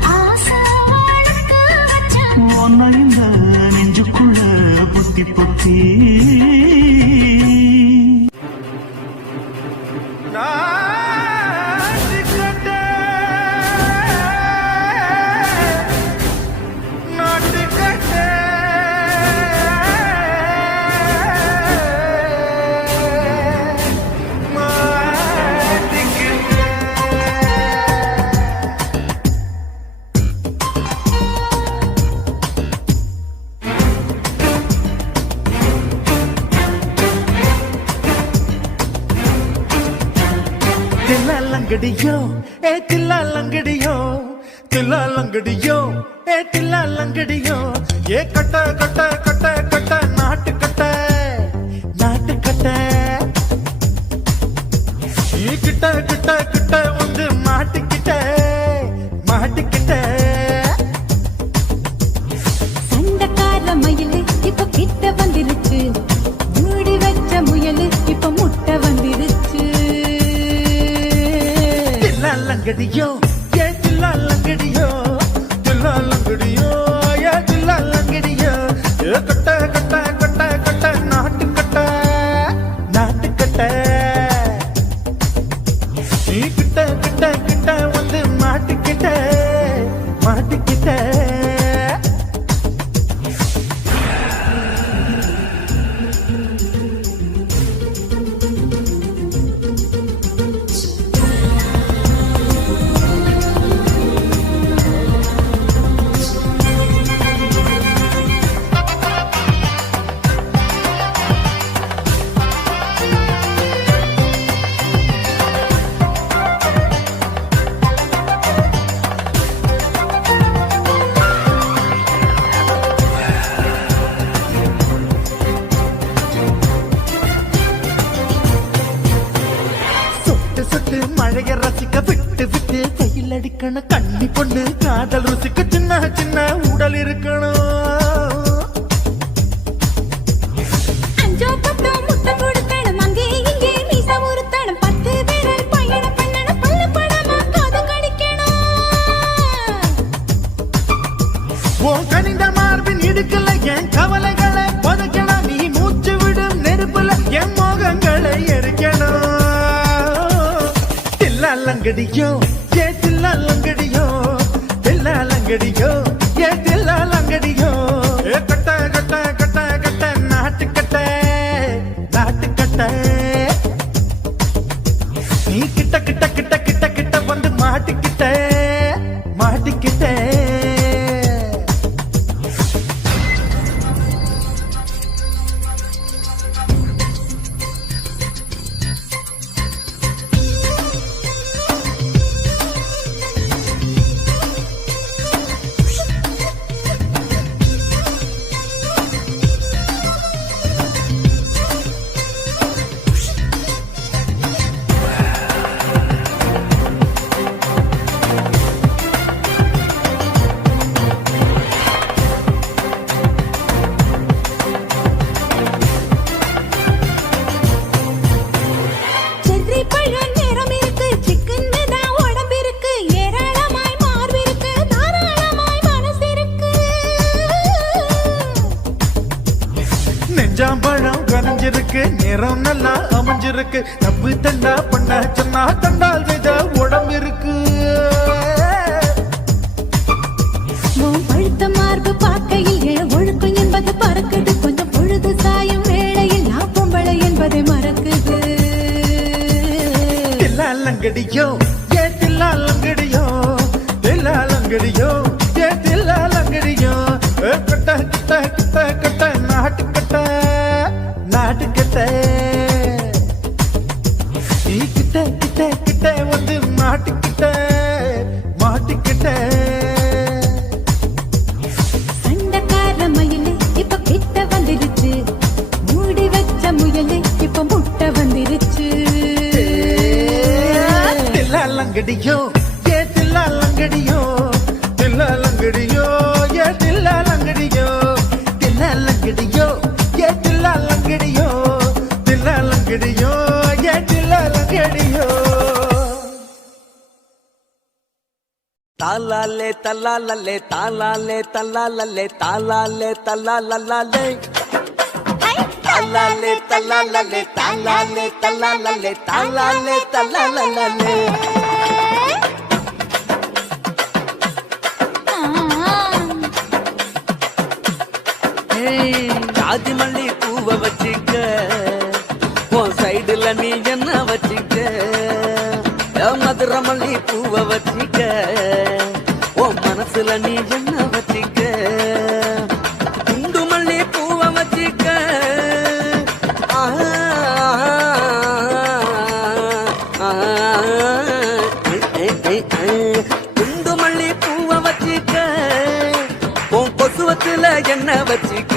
லங்கடியோ ஏ தில்லா லங்கடியோ தில்லா லங்கடியோ ஏ தில்லா லங்கடியோ ஏ கட்ட கட்ட கட்ட கட்ட நாட்டு கட்ட நாட்டு கட்ட நீ கிட்ட கிட்ட கிட்ட வந்து மாட்டிக்கிட்ட மாட்டிக்கிட்ட சண்டக்கார மயிலு இப்ப கிட்ட வந்துருச்சு மூடி வச்ச முயலு இப்ப முட்டை வந்துருச்சு தில்லா லங்கடியோ ஏ தில்லா லங்கடியோ தில்லா லங்கடியோ ஏ தில்லா லங்கடியோ ஏ கட்ட கட்ட கட்ட கட்ட நாட்டு கட்ட நாட்டு கட்ட நீ கிட்ட கிட்ட கிட்ட வந்து மாட்டிக்கிட்ட மாட்டிக்கிட்ட சொட்டு சொட்டு மழைய ரசிக்க விட்டு விட்டு கையில் அடிக்கணும் கண்ணி பொண்ணு காதல் ருசிக்க சின்ன சின்ன உடல் இருக்கணும் அஞ்சோ பத்தோ முட்டை கொடுக்கணும் அங்கே இங்கே மீசா உருத்தணும் 10 பேரல் பயணம் பண்ணணும் பல்ல படமா காது கடிக்கணும் உன் கனிந்த மார்பின் இடுக்கல என் கவலைகளை புதைக்கணும் நீ மூச்சு விடும் நெருப்புல என் மோகங்களை எரிக்கணும் தில்லா லங்கடியோ ஏ தில்லா லங்கடியோ தில்லா லங்கடியோ ஏ தில்லா லங்கடியோ ஏ கட்ட கட்ட கட்ட கட்ட நாட்டு கட்ட நாட்டு கட்ட நீ கிட்ட கிட்ட கிட்ட கிட்ட கிட்ட வந்து மாட்டிக்கிட்ட மாட்டிக்கிட்ட செர்ரி பழம் நிறம் இருக்கு சிக்கன் தான் உடம்பு இருக்கு ஏராளமாய் மார்பு இருக்கு தாராளமாய் மனசு இருக்கு நெஞ்சாம்பழம் கரைஞ்சிருக்கு நிறம் நல்லா அமைஞ்சிருக்கு தப்பு தண்டா பண்ண சொன்னா தண்டால் வித உடம்பு இருக்கு உன் பழுத்த மார்பு பார்க்கையில் என் ஒழுக்கம் என்பது பறக்குது கொஞ்சம் பொழுது சாயும் வேளையில் நான் பொம்பளை என்பதை மறக்குது தில்லா லங்கடியோ ஏ தில்லா லங்கடியோ தில்லா லங்கடியோ ஏ தில்லா லங்கடியோ ஏ கட்ட கட்ட கட்ட கட்ட நாட்டு கட்ட நாட்டு கட்ட நீ கிட்ட கிட்ட கிட்ட வந்து மாட்டிக்கிட்ட மாட்டிக்கிட்ட சண்டக்கார மயிலு இப்ப கிட்ட வந்துருச்சு மூடி வச்ச முயலு இப்ப முட்டை வந்துருச்சு தில்லா லங்கடியோ ஏ தில்லா லங்கடியோ தில்லா லங்கடியோ ஏ தில்லா லங்கடியோ தில்லா லங்கடியோ ஏ தில்லா லங்கடியோ தில்லா லங்கடியோ ஏ தில்லா லங்கடியோ தாலாலே தல்லாலே தாலாலே தல்லாலே தாலாலே தல்லாலே தாலாலே தல்லாலே தாலாலே தல்லாலே தாலாலே தல்லாலே ஜாதி மல்லி பூவை வச்சுக்க உன் சைடுல நீ என்ன வச்சுக்க மதுரை மல்லி பூவை வச்சுக்க உன் மனசுல நீ என்ன வச்சுக்க குண்டு மல்லி பூவை வச்சுக்க மனசுல என்ன வச்சுக்க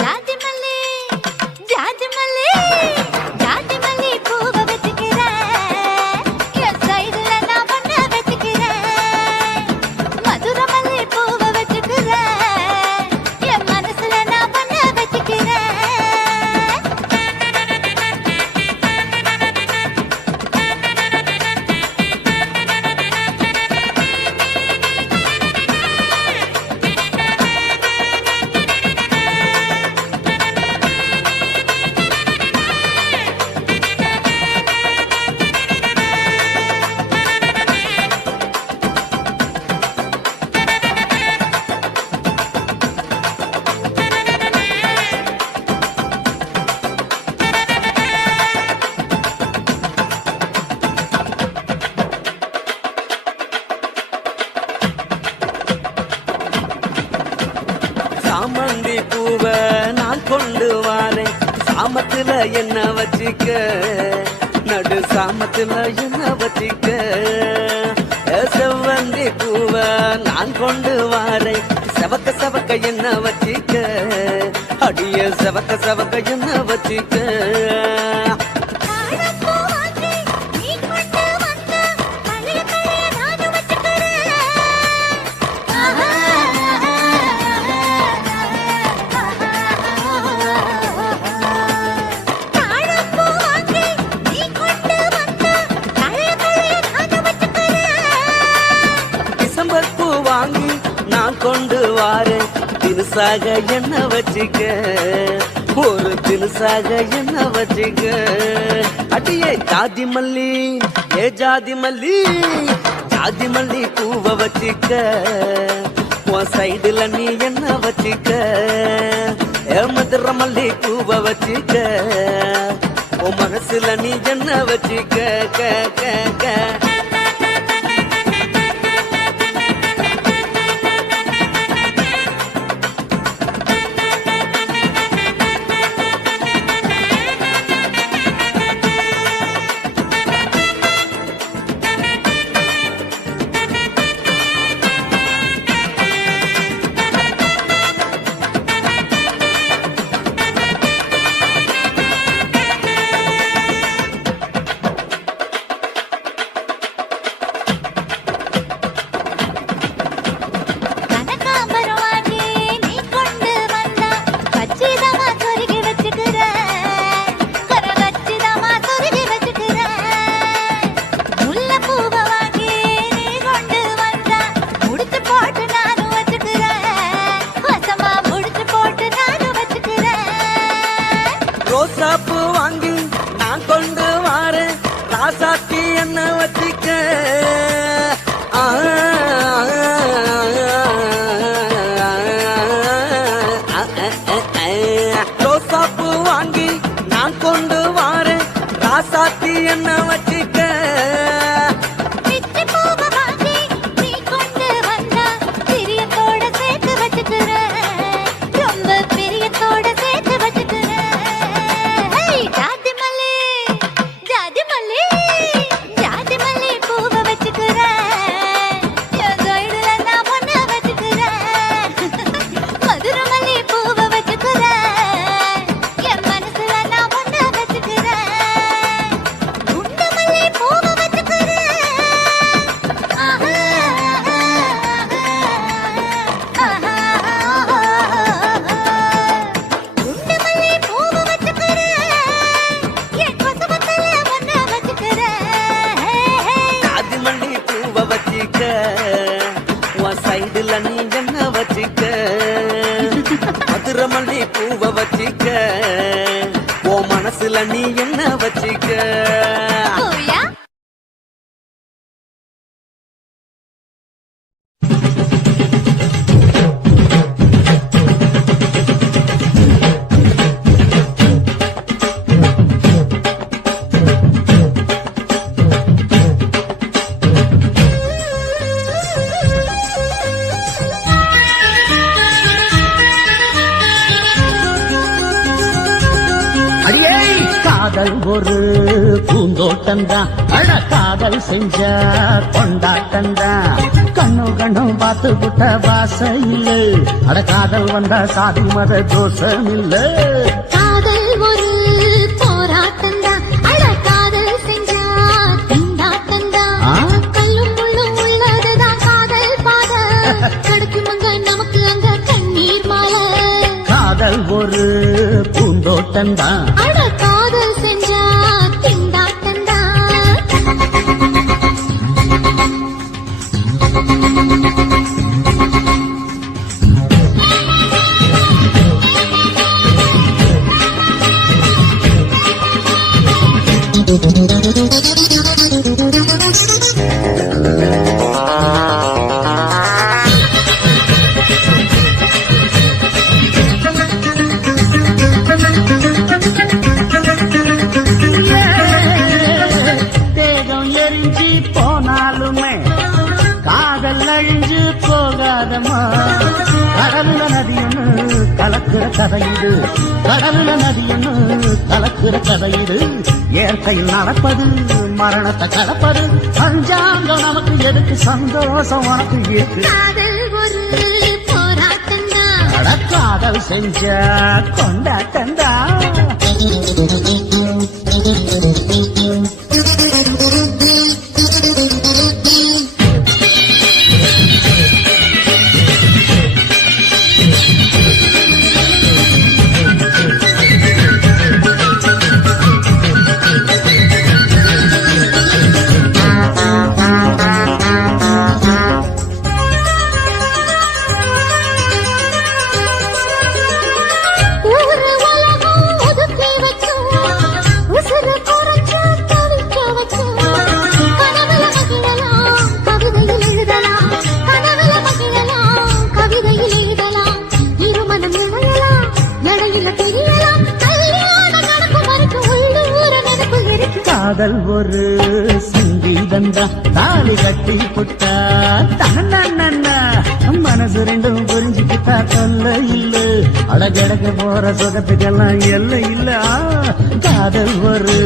ஜாதி மல்லி ஜாதி மல்லி ஜாதி மல்லி பூவை வச்சுக்கிறேன் என் சைடுல நான் பண்ண வச்சுக்கிறேன் மதுரை மல்லி பூவை வச்சுக்கிறேன் என் மனசுல நான் பண்ண வச்சுக்கிறேன் சாமந்தி பூவை நான் கொண்டு வாரேன் சாமத்துல என்ன வச்சுக்க நடு சாமத்துல என்ன வச்சுக்க செவ்வந்தி பூவை நான் கொண்டு வாரேன் செவக்க செவக்க என்ன வச்சுக்க அடிய செவக்க செவக்க என்ன வச்சுக்க டிசம்பர் பூ வாங்கி நான் கொண்டு வாரேன் தினுசாக என்ன வச்சுக்க ஒரு தினுசாக என்ன வச்சுக்க அடியே ஜாதி மல்லி ஏ ஜாதி மல்லி ஜாதி மல்லி பூவை வச்சுக்க உன் சைடுல நீ என்ன வச்சுக்க ஏ மதுரை மல்லி பூவை வச்சுக்க உன் மனசுல நீ என்ன வச்சுக்க க க க ரோசாப்பூ வாங்கி நான் கொண்டு வாரேன் ராசாத்தி என்ன வச்சுக்க ரோசாப்பூ வாங்கி நான் கொண்டு வாரேன் ராசாத்தி என்ன வச்சுக்க மதுரமல்லி பூவை வச்சிக்க ஓ மனசுல நீ என்ன வச்சிக்க காதல் ஒரு பூந்தோட்டம் தான் அழகா காதல் செஞ்ச கொண்டாட்டந்தா கண்ணு கண்ணும் பார்த்து புட்ட வாசையில் அட காதல் வந்தா சாதி மத தோஷம் இல்ல காதல் ஒரு போராட்டந்தா அட காதல் செஞ்சா திண்டாட்டந்தா கல்லும் முள்ளும் உள்ளதுதான் காதல் பாத கடக்குமங்க நமக்கு அங்க கண்ணீர் மாலை காதல் ஒரு பூந்தோட்டந்தா அட காதல் செஞ்சா திண்டாட்டந்தா தேகம் எரிஞ்சு போனாலுமே காதல் அழிஞ்சு போகாதம்மா கடல்ல நதியொன்னு கலக்குற கதையுது கடல்ல நதியொன்னு கலக்குற கதையுது இயற்கையில் நடப்பது மரணத்தை கலப்பது பஞ்சாங்கம் நமக்கு எதுக்கு சந்தோஷம் உனக்கு இருக்கு காதல் ஒரு போராட்டந்தா அட காதல் செஞ்ச கொண்டாட்டந்தா ஊரு உலகம் ஒதுக்கி வைக்கும் உசுர குறைச்சு தவிக்க வைக்கும் கனவுல மகிழலாம் கவிதையில் எழுதலாம் கனவுல மகிழலாம் கவிதையில் எழுதலாம் இருமனம் இணையலாம் இடையில தெரியலாம் கல்யாண கணக்கு மறைக்கும் உள்ளூர நினைப்பு இருக்கு காதல் ஒரு சங்கீதந்தா தாலி கட்டி புட்டா தன்னா மனசு ரெண்டும் புரிஞ்சுக்கிட்டா தொல்ல இல்ல அடகடக போற சுகத்துக்கெல்லாம் எல்லை இல்ல காதல் ஒரு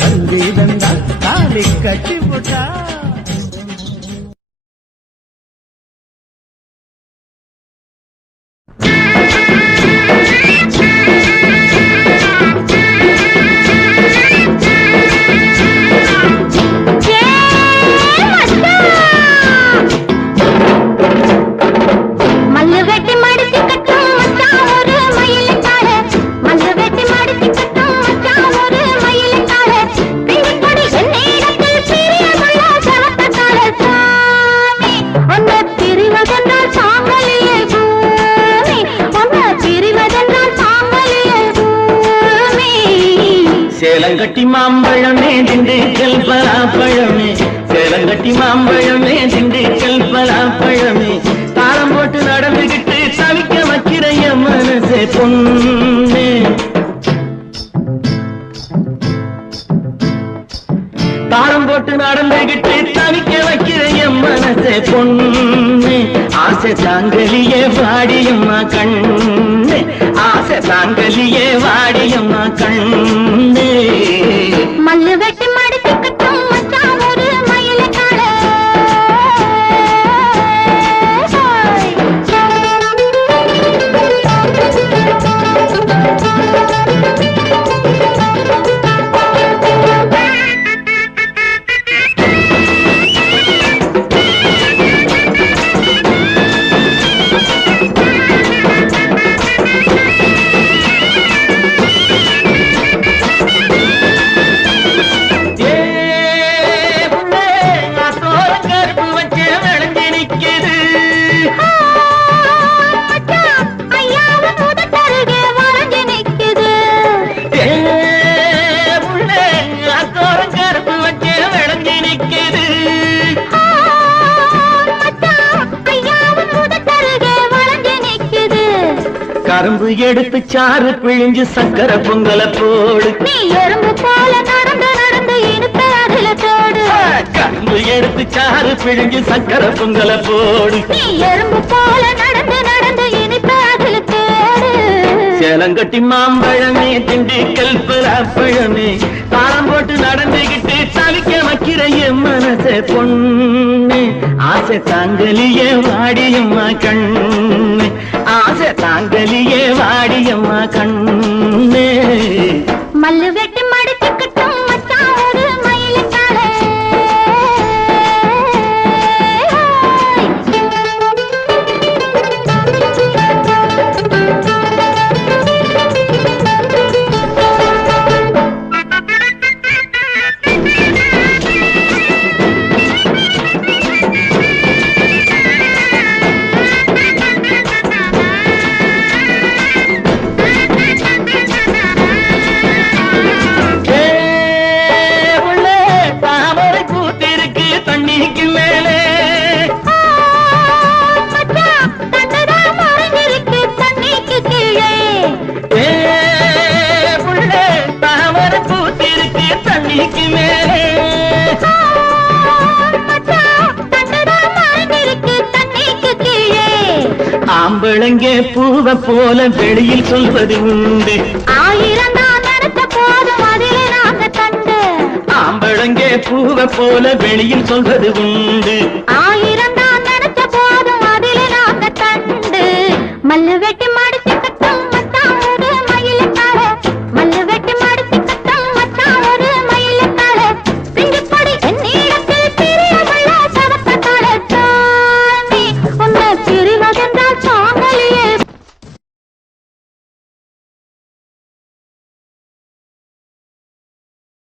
சங்கீதந்தா தாலி கட்டி புட்டா மல்லு வெட்டி மடிச்சு கட்டும் மச்சான் ஒரு மயிலுக்கார மல்லு வெட்டி மடிச்சு கட்டும் மச்சான் ஒரு மயிலுக்கார பிடிப்படி என்னிடத்தில் பிரியமுள்ள சவத்தக்கார சாமி உன்னை பிரிவதென்றால் சாங்கலியே பூமி உன்னை பிரிவதென்றால் சாங்கலியே பூமி சேலங்கட்டி மாம்பழமே திண்டுக்கல் பலாப்பழமே சேலங்கட்டி மாம்பழமே திண்டுக்கல் பலாப்பழமே தாளம் போட்டு நடந்துகிட்டு தவிக்க வைக்கிற என் மனசே பொண்ணு தாளம் போட்டு நடந்துகிட்டு தவிக்க வைக்கிற என் மனசே பொண்ணு ஆசை தாங்கலியே வாடியம்மா கண்ணு ஆசை தாங்கலியே வாடியம்மா கண்ணு மல்லு வெட்டி மடிச்சு கட்டும் மச்சான் ஒரு மயிலுக்கார கரும்பு எடுத்து சாறு பிழிஞ்சு சக்கர பொங்கல போடு நீ எறும்பு போல நடந்து நடந்து இனிப்ப அதுல தோடு கரும்பு எடுத்து சாறு பிழிஞ்சு சக்கர பொங்கல போடு நீ எறும்பு போல நடந்து நடந்து இனிப்ப அதுல தோடு சேலங்கட்டி மாம்பழமே திண்டுக்கல் பலாப்பழமே தாளம் போட்டு நடந்துகிட்டு தவிக்க வைக்கிற என் மனச பொண்ணு ஆசை தாங்கலியே வாடியம்மா கண்ணு ஆசை தாங்கலியே வாடியம்மா கண்ணு மல்லு வெட்டி மடிச்சுக்கிட்டும் மச்சான் ஒரு மயிலுக்காலே ஆம்பளங்கே பூவ போல வெளியில் சொல்வது உண்டு ஆயிரம் தான் நடத்த போதும் அதிலே நாங்க தண்டு ஆம்பளங்கே பூவ போல வெளியில் சொல்வது உண்டு